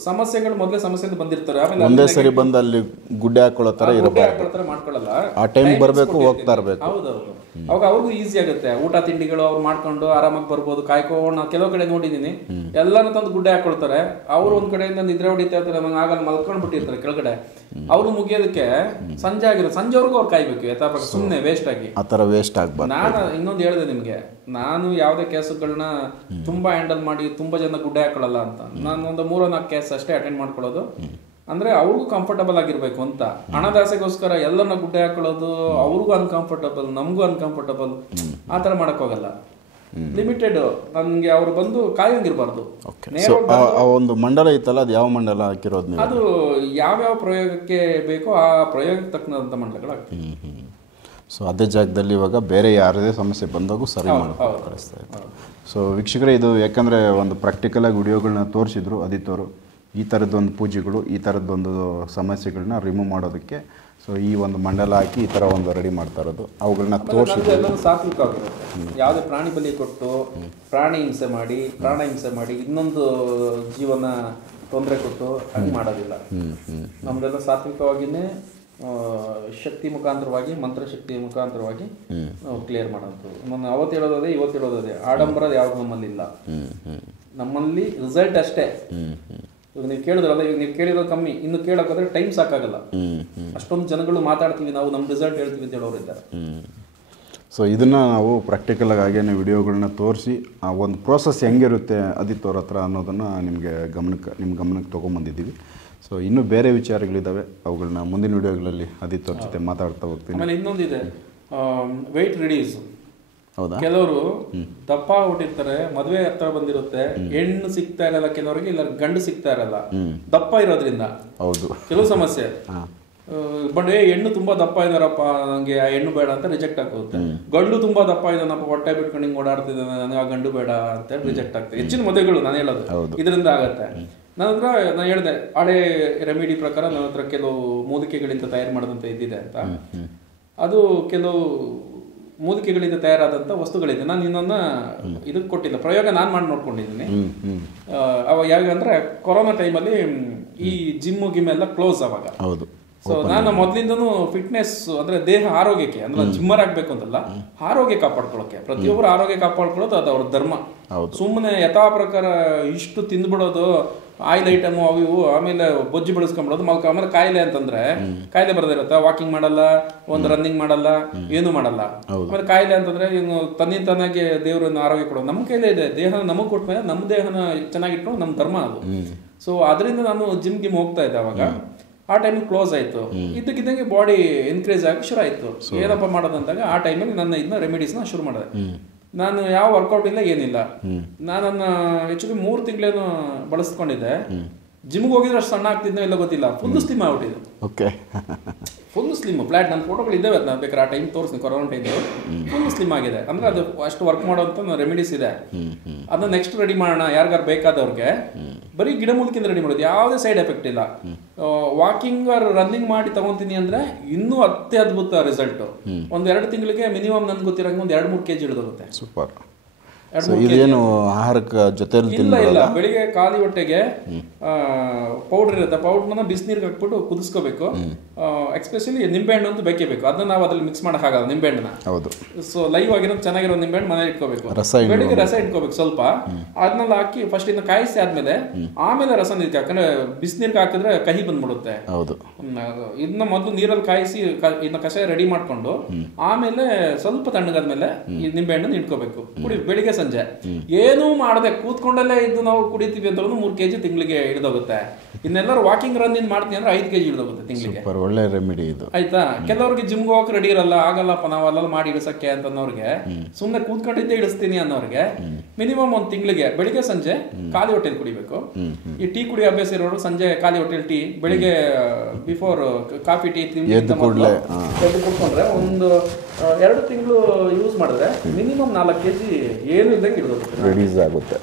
ಸಮಸ್ಯೆಗಳು ಮೊದಲೇ ಸಮಸ್ಯೆಯಿಂದ ಬಂದಿರ್ತಾರೆ, ಆಮೇಲೆ ಒಂದೇ ಸರಿ ಬಂದು ಅಲ್ಲಿ ಗುಡ್ಡೆ ಹಾಕೊಳ್ಳೋ ಥರ ಮಾಡ್ಕೊಳ್ಳಲ್ಲ. ಆ ಟೈಮ್ ಬರಬೇಕು, ಹೋಗ್ತಾ ಇರಬೇಕು. ಹೌದೌದು, ಅವಾಗ ಅವ್ರಿಗೂ ಈಸಿ ಆಗುತ್ತೆ. ಊಟ ತಿಂಡಿಗಳು ಅವ್ರು ಮಾಡ್ಕೊಂಡು ಆರಾಮಾಗಿ ಬರ್ಬೋದು. ಕಾಯ್ಕೊಂಡು ನಾವು ಕೆಲವು ಕಡೆ ನೋಡಿದೀನಿ, ಎಲ್ಲಾನು ತಂದು ಗುಡ್ಡೆ ಹಾಕೊಳ್ತಾರೆ. ಅವ್ರು ಒಂದ್ ಕಡೆಯಿಂದ ನಿದ್ರೆ ಹೊಡಿತಾ ಇರ್ತಾರೆ, ನಂಗೆ ಆಗಲ್ಲ ಮಲ್ಕೊಂಡ್ ಬಿಟ್ಟಿರ್ತಾರೆ ಕೆಳಗಡೆ. ಅವ್ರು ಮುಗಿಯೋದಕ್ಕೆ ಸಂಜೆ ಆಗಿರುತ್ತೆ. ಸಂಜೆವರೆಗೂ ಅವ್ರು ಕಾಯ್ಬೇಕು ಯಥಾಪ್ರಕಾರ, ಸುಮ್ಮನೆ ವೇಸ್ಟ್ ಆಗಿ. ಆ ಥರ ವೇಸ್ಟ್ ಆಗ್ಬಾರ್ದು. ನಾನು ಇನ್ನೊಂದು ಹೇಳಿದೆ ನಿಮ್ಗೆ, ನಾನು ಯಾವುದೇ ಕೇಸುಗಳನ್ನ ತುಂಬಾ ಹ್ಯಾಂಡಲ್ ಮಾಡಿ ತುಂಬಾ ಜನ ಗುಡ್ಡೆ ಹಾಕೊಳ್ಳಲ್ಲ ಅಂತ. ನಾನು ಒಂದು 3-4 ಕೇಸ್ ಅಷ್ಟೇ ಅಟೆಂಡ್ ಮಾಡ್ಕೊಳ್ಳೋದು. ಅಂದ್ರೆ ಅವ್ರಿಗೂ ಕಂಫರ್ಟಬಲ್ ಆಗಿರ್ಬೇಕು ಅಂತ. ಹಣದಾಸೆಗೋಸ್ಕರ ಎಲ್ಲರನ್ನ ಗುಡ್ಡೆ ಹಾಕೊಳ್ಳೋದು ಅವ್ರಿಗೂ ಅನ್ಕಂಫರ್ಟಬಲ್, ನಮಗೂ ಅನ್ಕಂಫರ್ಟಬಲ್, ಆ ಥರ ಮಾಡಕ್ ಹೋಗಲ್ಲ. ಲಿಮಿಟೆಡ್, ನನ್ಗೆ ಅವ್ರು ಬಂದು ಕಾಯೋಂಗಿರ್ಬಾರ್ದು. ಒಂದು ಮಂಡಲ ಇತ್ತಲ್ಲ, ಅದು ಯಾವ ಮಂಡಲ ಹಾಕಿರೋದು ನೀವು? ಅದು ಯಾವ್ಯಾವ ಪ್ರಯೋಗಕ್ಕೆ ಬೇಕೋ ಆ ಪ್ರಯೋಗಕ್ಕೆ ತಕ್ಕಂಥ ಮಂಡಲಗಳಾಗ್ತದೆ. ಸೊ ಅದೇ ಜಾಗದಲ್ಲಿ ಇವಾಗ ಬೇರೆ ಯಾರದೇ ಸಮಸ್ಯೆ ಬಂದಾಗೂ ಸರಿ ಮಾಡ್ಕೊಂಡು ಕಳಿಸ್ತಾ ಇದ್ದಾರೆ. ಸೊ ವೀಕ್ಷಕರೇ, ಇದು ಯಾಕಂದರೆ ಒಂದು ಪ್ರಾಕ್ಟಿಕಲಾಗಿ ವಿಡಿಯೋಗಳನ್ನ ತೋರಿಸಿದ್ರು ಆದಿತ್ಯವರು. ಈ ಥರದ್ದೊಂದು ಪೂಜೆಗಳು, ಈ ಥರದ್ದೊಂದು ಸಮಸ್ಯೆಗಳನ್ನ ರಿಮೂವ್ ಮಾಡೋದಕ್ಕೆ ಸೊ ಈ ಒಂದು ಮಂಡಲ ಹಾಕಿ ಈ ಥರ ಒಂದು ರೆಡಿ ಮಾಡ್ತಾ ಇರೋದು. ಅವುಗಳನ್ನ ತೋರಿಸಿದ್ರು. ಎಲ್ಲರೂ ಸಾತ್ವಿಕವಾಗಿರುತ್ತೆ. ಯಾವುದೇ ಪ್ರಾಣಿ ಬಲಿ ಕೊಟ್ಟು ಪ್ರಾಣಿ ಹಿಂಸೆ ಮಾಡಿ, ಪ್ರಾಣ ಹಿಂಸೆ ಮಾಡಿ ಇನ್ನೊಂದು ಜೀವನ ತೊಂದರೆ ಕೊಟ್ಟು ಹಾಗೆ ಮಾಡೋದಿಲ್ಲ. ನಮ್ದೆಲ್ಲ ಸಾತ್ವಿಕವಾಗಿಯೇ ಶಕ್ತಿ ಮುಖಾಂತರವಾಗಿ, ಮಂತ್ರಶಕ್ತಿ ಮುಖಾಂತರವಾಗಿ ನಾವು ಕ್ಲಿಯರ್ ಮಾಡೋದು. ನಾನು ಅವತ್ತು ಹೇಳೋದೇ ಇವತ್ತು ಹೇಳೋದೇ, ಆಡಂಬರದ ಯಾವ್ದು ನಮ್ಮಲ್ಲಿ ಇಲ್ಲ. ನಮ್ಮಲ್ಲಿ ರಿಸಲ್ಟ್ ಅಷ್ಟೇ. ಇವಾಗ ನೀವು ಕೇಳಿದ್ರಲ್ಲ, ಈಗ ನೀವು ಕೇಳಿರೋ ಕಮ್ಮಿ, ಇನ್ನು ಕೇಳೋಕ್ಕಾದ್ರೆ ಟೈಮ್ ಸಾಕಾಗಲ್ಲ. ಅಷ್ಟೊಂದು ಜನಗಳು ಮಾತಾಡ್ತೀವಿ, ನಾವು ನಮ್ಮ ರಿಸಲ್ಟ್ ಹೇಳ್ತೀವಿ ಅಂತ ಹೇಳೋರಿದ್ದಾರೆ. ಸೊ ಇದನ್ನು ನಾವು ಪ್ರಾಕ್ಟಿಕಲಾಗಿ ಹಾಗೇನೆ ವಿಡಿಯೋಗಳನ್ನ ತೋರಿಸಿ ಆ ಒಂದು ಪ್ರೋಸೆಸ್ ಹೆಂಗಿರುತ್ತೆ ಆದಿತ್ಯವ್ರ ಹತ್ರ ಅನ್ನೋದನ್ನು ನಿಮ್ಮ ಗಮನಕ್ಕೆ ತೊಗೊಂಬಂದಿದ್ದೀವಿ. ಸೊ ಇನ್ನೂ ಬೇರೆ ವಿಚಾರಗಳಿದ್ದಾವೆ, ಅವುಗಳನ್ನ ಮುಂದಿನ ವಿಡಿಯೋಗಳಲ್ಲಿ ಆದಿತ್ಯವ್ರ ಜೊತೆ ಮಾತಾಡ್ತಾ ಹೋಗ್ತೀನಿ. ಆಮೇಲೆ ಇನ್ನೊಂದಿದೆ, ವೆಯ್ಟ್ ರಿಡ್ಯೂಸ್. ಹೌದಾ? ಕೆಲವರು ದಪ್ಪ ಹುಟ್ಟಿರ್ತಾರೆ, ಮದುವೆ ಹತ್ರ ಬಂದಿರುತ್ತೆ, ಹೆಣ್ಣು ಸಿಗ್ತಾ ಇರಲ್ಲ ಕೆಲವರಿಗೆ, ಇಲ್ಲ ಗಂಡು ಸಿಗ್ತಾ ಇರಲ್ಲ ದಪ್ಪ ಇರೋದ್ರಿಂದ. ಹೌದು, ಕೆಲವು ಸಮಸ್ಯೆ. ಬಟ್ ಹೆಣ್ಣು ತುಂಬಾ ದಪ್ಪ ಇದಾರಪ್ಪ, ನಂಗೆ ಆ ಹೆಣ್ಣು ಬೇಡ ಅಂತ ರಿಜೆಕ್ಟ್ ಆಗುತ್ತೆ. ಗಂಡು ತುಂಬಾ ದಪ್ಪ ಇದ್ದಾನಪ್ಪ, ಹೊಟ್ಟೆ ಬಿಟ್ಕೊಂಡು ಹಿಂಗೆ ಓಡಾಡ್ತಿದ್ದಾನೆ, ನನಗೆ ಆ ಗಂಡು ಬೇಡ ಅಂತ ರಿಜೆಕ್ಟ್ ಆಗ್ತದೆ. ಹೆಚ್ಚಿನ ಮದುವೆಗಳು ನಾನು ಹೇಳೋದು ಇದರಿಂದ ಆಗತ್ತೆ. ನನ್ನ ಹತ್ರ ನಾನು ಹೇಳಿದೆ, ಹಳೆ ರೆಮಿಡಿ ಪ್ರಕಾರ ನನ್ನ ಹತ್ರ ಕೆಲವು ಮೂಲಿಕೆಗಳಿಂದ ತಯಾರು ಮಾಡಿದಂತ ಇದ್ದಿದೆ ಅಂತ. ಅದು ಕೆಲವು ಮೂಲಿಕೆಗಳಿಂದ ತಯಾರಾದಂಥ ವಸ್ತುಗಳಿದೆ. ನಾನು ಇನ್ನೊಂದು ಇದಕ್ಕೆ ಕೊಟ್ಟಿಲ್ಲ, ಪ್ರಯೋಗ ನಾನು ಮಾಡಿ ನೋಡ್ಕೊಂಡಿದ್ದೀನಿ. ಅವಾಗ ಯಾವಾಗ ಅಂದರೆ ಕೊರೋನಾ ಟೈಮಲ್ಲಿ ಈ ಗಿಮ್ ಎಲ್ಲ ಕ್ಲೋಸ್ ಅವಾಗ. ಹೌದು. ಸೊ ನಾನು ಮೊದಲಿಂದನೂ ಫಿಟ್ನೆಸ್ ಅಂದ್ರೆ ದೇಹ ಆರೋಗ್ಯಕ್ಕೆ ಅಂದ್ರೆ ಜಿಮ್ಮರ್ ಆಗ್ಬೇಕು ಅಂತಲ್ಲ, ಆರೋಗ್ಯ ಕಾಪಾಡ್ಕೊಳ್ಳೋಕೆ, ಪ್ರತಿಯೊಬ್ಬರು ಆರೋಗ್ಯ ಕಾಪಾಡ್ಕೊಳ್ಳೋದು ಅದು ಅವ್ರ ಧರ್ಮ. ಸುಮ್ಮನೆ ಯಥಾ ಪ್ರಕಾರ ಇಷ್ಟು ತಿಂದ್ಬಿಡೋದು, ಆಯಿಲ್ ಐಟಮ್ ಅವು ಇವು, ಆಮೇಲೆ ಬೊಜ್ಜು ಬೆಳೆಸ್ಕೊಂಡ್ಬಿಡೋದು, ಆಮೇಲೆ ಕಾಯಿಲೆ ಅಂತಂದ್ರೆ ಕಾಯಿಲೆ ಬರದಿರತ್ತ, ವಾಕಿಂಗ್ ಮಾಡಲ್ಲ, ಒಂದು ರನ್ನಿಂಗ್ ಮಾಡಲ್ಲ, ಏನು ಮಾಡಲ್ಲ. ಆಮೇಲೆ ಕಾಯಿಲೆ ಅಂತಂದ್ರೆ ಇನ್ನು ತನ್ನಾಗೆ ದೇವ್ರನ್ನ ಆರೋಗ್ಯ ಕೊಡೋದು ನಮ್ಮ ಕೈಲೇ ಇದೆ. ದೇಹ ನಮಗ್ ಕೊಟ್ಮೇಲೆ ನಮ್ಮ ದೇಹನ ಚೆನ್ನಾಗಿಟ್ಕೊಂಡು ನಮ್ಮ ಧರ್ಮ ಅದು. ಸೊ ಅದರಿಂದ ನಾನು ಗಿಮ್ ಹೋಗ್ತಾ ಇದ್ದೆ. ಅವಾಗ ಆ ಟೈಮಿಗೆ ಕ್ಲೋಸ್ ಆಯ್ತು. ಇದ್ದಕ್ಕಿದ್ದಂಗೆ ಬಾಡಿ ಇನ್ಕ್ರೀಸ್ ಆಗಿ ಶುರು ಆಯ್ತು. ಏನಪ್ಪ ಮಾಡೋದಂದಾಗ ಆ ಟೈಮಲ್ಲಿ ನನ್ನ ಇದನ್ನ ರೆಮಿಡೀಸ್ನ ಶುರು ಮಾಡಿದೆ. ನಾನು ಯಾವ ವರ್ಕೌಟ್ ಇಲ್ಲ, ಏನಿಲ್ಲ. ನಾನನ್ನ ಹೆಚ್ಚು 3 ತಿಂಗಳೇನು ಬಳಸ್ಕೊಂಡಿದ್ದೆ. ಜಿಮ್ಗೆ ಹೋಗಿದ್ರೆ ಅಷ್ಟು ಸಣ್ಣ ಆಗ್ತಿದ್ನೋ ಇಲ್ಲ ಗೊತ್ತಿಲ್ಲ, ಫುಲ್ ಸ್ಲಿಮ್ ಆಗ್ಬಿಟ್ಟಿದ್ದು. Okay, full slim flat. ನನ್ನ ಫೋಟೋಗಳು ಇದ್ದಾವೆ, ನಾನು ಬೇಕಾದ್ರೆ ಆ ಟೈಮ್ ತೋರಿಸ್ತೀನಿ, ಕೊರೋನಾ ಟೈಮ್ ಫುಲ್ ಸ್ಲಿಮ್ ಆಗಿದೆ. ಅಂದ್ರೆ ಅದು ಅಷ್ಟು ವರ್ಕ್ ಮಾಡೋಂಥ ರೆಮಿಡೀಸ್ ಇದೆ. ಅದನ್ನ ನೆಕ್ಸ್ಟ್ ರೆಡಿ ಮಾಡೋಣ ಯಾರಿಗಾರು ಬೇಕಾದವ್ರಿಗೆ. ಬರೀ ಗಿಡಮೂಲಿಕೆಯಿಂದ ರೆಡಿ ಮಾಡೋದು, ಯಾವುದೇ ಸೈಡ್ ಎಫೆಕ್ಟ್ ಇಲ್ಲ. ವಾಕಿಂಗ್ ಆರ್ ರನ್ನಿಂಗ್ ಮಾಡಿ ತಗೊಂತೀನಿ ಅಂದ್ರೆ ಇನ್ನೂ ಅತ್ಯದ್ಭುತ ರಿಸಲ್ಟ್. 1-2 ತಿಂಗಳಿಗೆ ಮಿನಿಮಮ್ ನನ್ಗೆ ಗೊತ್ತಿರಂಗೆ 1-3 kg ಇಳಿದೋಗುತ್ತೆ. ಸೂಪರ್. ಇದೇನು ಆಹಾರಕ್ಕೆ ಜೊತೆಲಿ ಇಲ್ಲ, ಬೆಳಿಗ್ಗೆ ಖಾಲಿ ಹೊಟ್ಟೆಗೆ ಪೌಡರ್ ಇರುತ್ತೆ. ಪೌಡರ್ನ ಬಿಸಿನೀರಿಗೆ ಹಾಕ್ಬಿಟ್ಟು ಕುದಿಸ್ಕೋಬೇಕು. ಎಕ್ಸ್ಪೆಷಲಿ ನಿಂಬೆಹಣ್ಣು ಅಂತೂ ಬೇಕೇ ಬೇಕು. ಅದನ್ನ ನಾವು ಅದ್ರಲ್ಲಿ ಮಿಕ್ಸ್ ಮಾಡೋಕ್ಕಾಗಲ್ಲ ನಿಂಬೆಹಣ್ಣನ್ನ. ಹೌದು. ಸೊ ಲೈವ್ ಆಗಿರೋ ಚೆನ್ನಾಗಿರೋ ನಿಂಬೆಹಣ್ಣು ಮನೇಲಿ ಇಟ್ಕೋಬೇಕು. ಬೆಳಿಗ್ಗೆ ರಸ ಇಟ್ಕೋಬೇಕು ಸ್ವಲ್ಪ. ಅದನ್ನೆಲ್ಲ ಹಾಕಿ ಫಸ್ಟ್ ಇದನ್ನ ಕಾಯಿಸಿ ಆದ್ಮೇಲೆ ಆಮೇಲೆ ರಸ ನೀರಿಗೆ, ಯಾಕಂದ್ರೆ ಬಿಸಿನೀರಿಗೆ ಹಾಕಿದ್ರೆ ಕಹಿ ಬಂದ್ಬಿಡುತ್ತೆ. ಹೌದು. ಇದನ್ನ ಮೊದಲು ನೀರಲ್ಲಿ ಕಾಯಿಸಿ ಇದನ್ನ ಕಷಾಯ ರೆಡಿ ಮಾಡ್ಕೊಂಡು ಆಮೇಲೆ ಸ್ವಲ್ಪ ತಣ್ಣಗಾದ್ಮೇಲೆ ಈ ನಿಂಬೆಹಣ್ಣನ್ನು ಇಟ್ಕೋಬೇಕು. ಕುಡಿ ಬೆಳಿಗ್ಗೆ ಸಂಜೆ. ಏನೂ ಮಾಡದೆ ಕೂತ್ಕೊಂಡಲ್ಲೇ ಇದ್ದು ನಾವು ಕುಡಿತೀವಿ ಅಂತ 3 kg ತಿಂಗಳಿಗೆ ಹಿಡಿದೋಗುತ್ತೆ. ಇನ್ನೆಲ್ಲರೂ ವಾಕಿಂಗ್ ರನ್ನಿಂಗ್ ಮಾಡ್ತೀವಿ ಅಂದ್ರೆ 5 kg ಹಿಡಿದೋಗುತ್ತೆ ತಿಂಗಳಿಗೆ. ಒಳ್ಳೆ ರೆಮಿಡಿ ಇದು. ಆಯ್ತಾ. ಕೆಲವ್ರಿಗೆ ಜಿಮ್ಗೆ ಹೋಗಕ್ಕೆ ರೆಡಿ ಇರಲ್ಲ, ಆಗಲ್ಲಪ್ಪ ನಾವು ಅಲ್ಲೆಲ್ಲ ಮಾಡಿ ಇಳಿಸಕ್ಕೆ ಅಂತನ್ನೋರಿಗೆ, ಸುಮ್ಮನೆ ಕೂತ್ಕೊಂಡಿದ್ದೇ ಇಳಿಸ್ತೀನಿ ಅನ್ನೋರಿಗೆ ಮಿನಿಮಮ್ 1 ತಿಂಗಳಿಗೆ ಬೆಳಿಗ್ಗೆ ಸಂಜೆ ಖಾಲಿ ಹೊಟ್ಟೆಲಿ ಕುಡಿಬೇಕು. ಈ ಟೀ ಕುಡಿಯೋ ಅಭ್ಯಾಸ ಇರೋರು ಸಂಜೆ ಖಾಲಿ ಹೊಟ್ಟೆಲಿ ಟೀ, ಬೆಳಿಗ್ಗೆ ಬಿಫೋರ್ ಕಾಫಿ ಟೀ ಕುಡ್ಕೊಂಡ್ರೆ 1-2 ತಿಂಗಳು ಯೂಸ್ ಮಾಡಿದ್ರೆ ಮಿನಿಮಮ್ 4 kg ಏನು ಇದ್ದಂಗೆ ಹಿಡಿದೋಗುತ್ತೆ.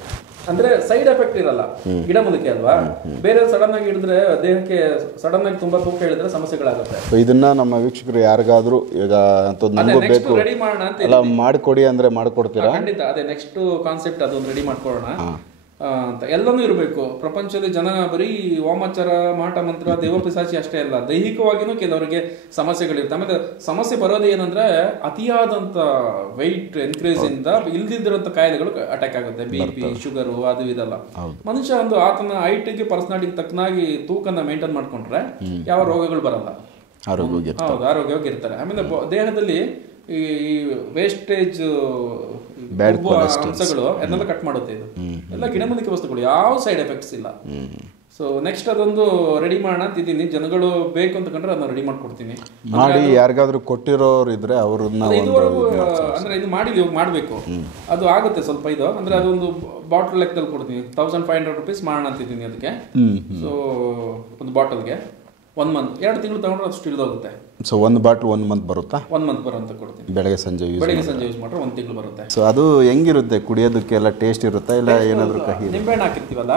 ಅಂದ್ರೆ ಸೈಡ್ ಎಫೆಕ್ಟ್ ಇರಲ್ಲ. ಗಿಡಮೂಲಿಕೆ ಅಲ್ವಾ, ಬೇರೆ ಸಡನ್ ಆಗಿ ಹಿಡಿದ್ರೆ ದೇಹಕ್ಕೆ ಸಡನ್ ಆಗಿ ತುಂಬಾ ತೂಕ ಹಿಡಿದ್ರೆ ಸಮಸ್ಯೆಗಳಾಗುತ್ತೆ. ಇದನ್ನ ನಮ್ಮ ವೀಕ್ಷಕರು ಯಾರಿಗಾದ್ರೂ ಈಗ ಬೇಕು ರೆಡಿ ಮಾಡೋಣ ಅಂತ ಎಲ್ಲ ಮಾಡಿಕೊಡಿ ಅಂದ್ರೆ ಮಾಡ್ಕೊಡ್ತೀರಾ? ಖಂಡಿತ. ಅದೇ ನೆಕ್ಸ್ಟ್ ಕಾನ್ಸೆಪ್ಟ್, ಅದೊಂದು ರೆಡಿ ಮಾಡ್ಕೊಳ್ಳೋಣ ಅಂತ. ಎಲ್ಲನೂ ಇರಬೇಕು. ಪ್ರಪಂಚದಲ್ಲಿ ಜನ ಬರೀ ವಾಮಾಚಾರ, ಮಾಟ ಮಂತ್ರ, ದೇವಪಿಸಾಚಿ ಅಷ್ಟೇ ಅಲ್ಲ, ದೈಹಿಕವಾಗಿನೂ ಕೆಲವರಿಗೆ ಸಮಸ್ಯೆಗಳಿರುತ್ತೆ. ಆಮೇಲೆ ಸಮಸ್ಯೆ ಬರೋದು ಏನಂದ್ರೆ ಅತಿಯಾದಂತ ವೆಯ್ಟ್ ಇನ್ಕ್ರೀಸ್ ಇಂದ ಇಲ್ದಿದ್ರಂತ ಕಾಯಿಲೆಗಳು ಅಟ್ಯಾಕ್ ಆಗುತ್ತೆ. BP, ಶುಗರು, ಅದು ಇದೆಲ್ಲ. ಮನುಷ್ಯ ಒಂದು ಆತನ ಹೈಟ್ಗೆ ಪರ್ಸನಾಲಿಟಿಗೆ ತಕ್ಕನಾಗಿ ತೂಕನ ಮೇಂಟೈನ್ ಮಾಡ್ಕೊಂಡ್ರೆ ಯಾವ ರೋಗಗಳು ಬರಲ್ಲ, ಹೌದು, ಆರೋಗ್ಯವಾಗಿರ್ತಾರೆ. ಆಮೇಲೆ ದೇಹದಲ್ಲಿ ಈ ವೇಸ್ಟೇಜ್ ಅಂಶಗಳು ಅದನ್ನೆಲ್ಲ ಕಟ್ ಮಾಡುತ್ತೆ. ಇದು ಎಲ್ಲ ಗಿಡಮೂಲಿಕೆ ವಸ್ತುಗಳು, ಯಾವ ಸೈಡ್ ಎಫೆಕ್ಟ್ಸ್ ಇಲ್ಲ. ಸೊ ನೆಕ್ಸ್ಟ್ ಅದೊಂದು ರೆಡಿ ಮಾಡೋಣ ಅಂತಿದ್ದೀನಿ. ಜನಗಳು ಬೇಕು ಅಂತ ಕಂಡ್ರೆ ಅದನ್ನ ರೆಡಿ ಮಾಡ್ಕೊಡ್ತೀನಿ. ಮಾಡಿ ಯಾರಿಗಾದ್ರೂ ಕೊಟ್ಟಿರೋರು ಇದ್ರೆ ಅವ್ರನ್ನ ಇದುವರೆಗೂ ಅಂದ್ರೆ ಇದು ಮಾಡಿ ಇವಾಗ ಮಾಡಬೇಕು, ಅದು ಆಗುತ್ತೆ ಸ್ವಲ್ಪ. ಇದು ಅಂದ್ರೆ ಅದೊಂದು ಬಾಟಲ್ ಲೆಕ್ಕದಲ್ಲಿ ಕೊಡ್ತೀನಿ. 1500 rupees ಮಾಡೋಣ ಅಂತಿದ್ದೀನಿ ಅದಕ್ಕೆ. ಸೊ ಒಂದು ಬಾಟಲ್ಗೆ 1 month, 2 ತಿಂಗಳು ತಗೊಂಡ್ರೆ ಅಷ್ಟು ಇಳಿದೋಗುತ್ತೆ. ಸೊ 1 ಬಾಟಲ್ 1 month ಬರುತ್ತಾ? 1 month ಬರುವಂತ ಕೊಡ್ತೀನಿ. ಬೆಳಗ್ಗೆ ಸಂಜೆ ಯೂಸ್ ಮಾಡಿದ್ರೆ 1 ತಿಂಗಳು ಬರುತ್ತೆ. ಸೊ ಅದು ಹೆಂಗಿರುತ್ತೆ ಕುಡಿಯೋದಕ್ಕೆಲ್ಲ? ಟೇಸ್ಟ್ ಇರುತ್ತಾ ಇಲ್ಲ ಏನಾದರೂ ಕಹಿ? ನಿಂಬೆಹಣ್ಣು ಹಾಕಿರ್ತೀವಲ್ಲ,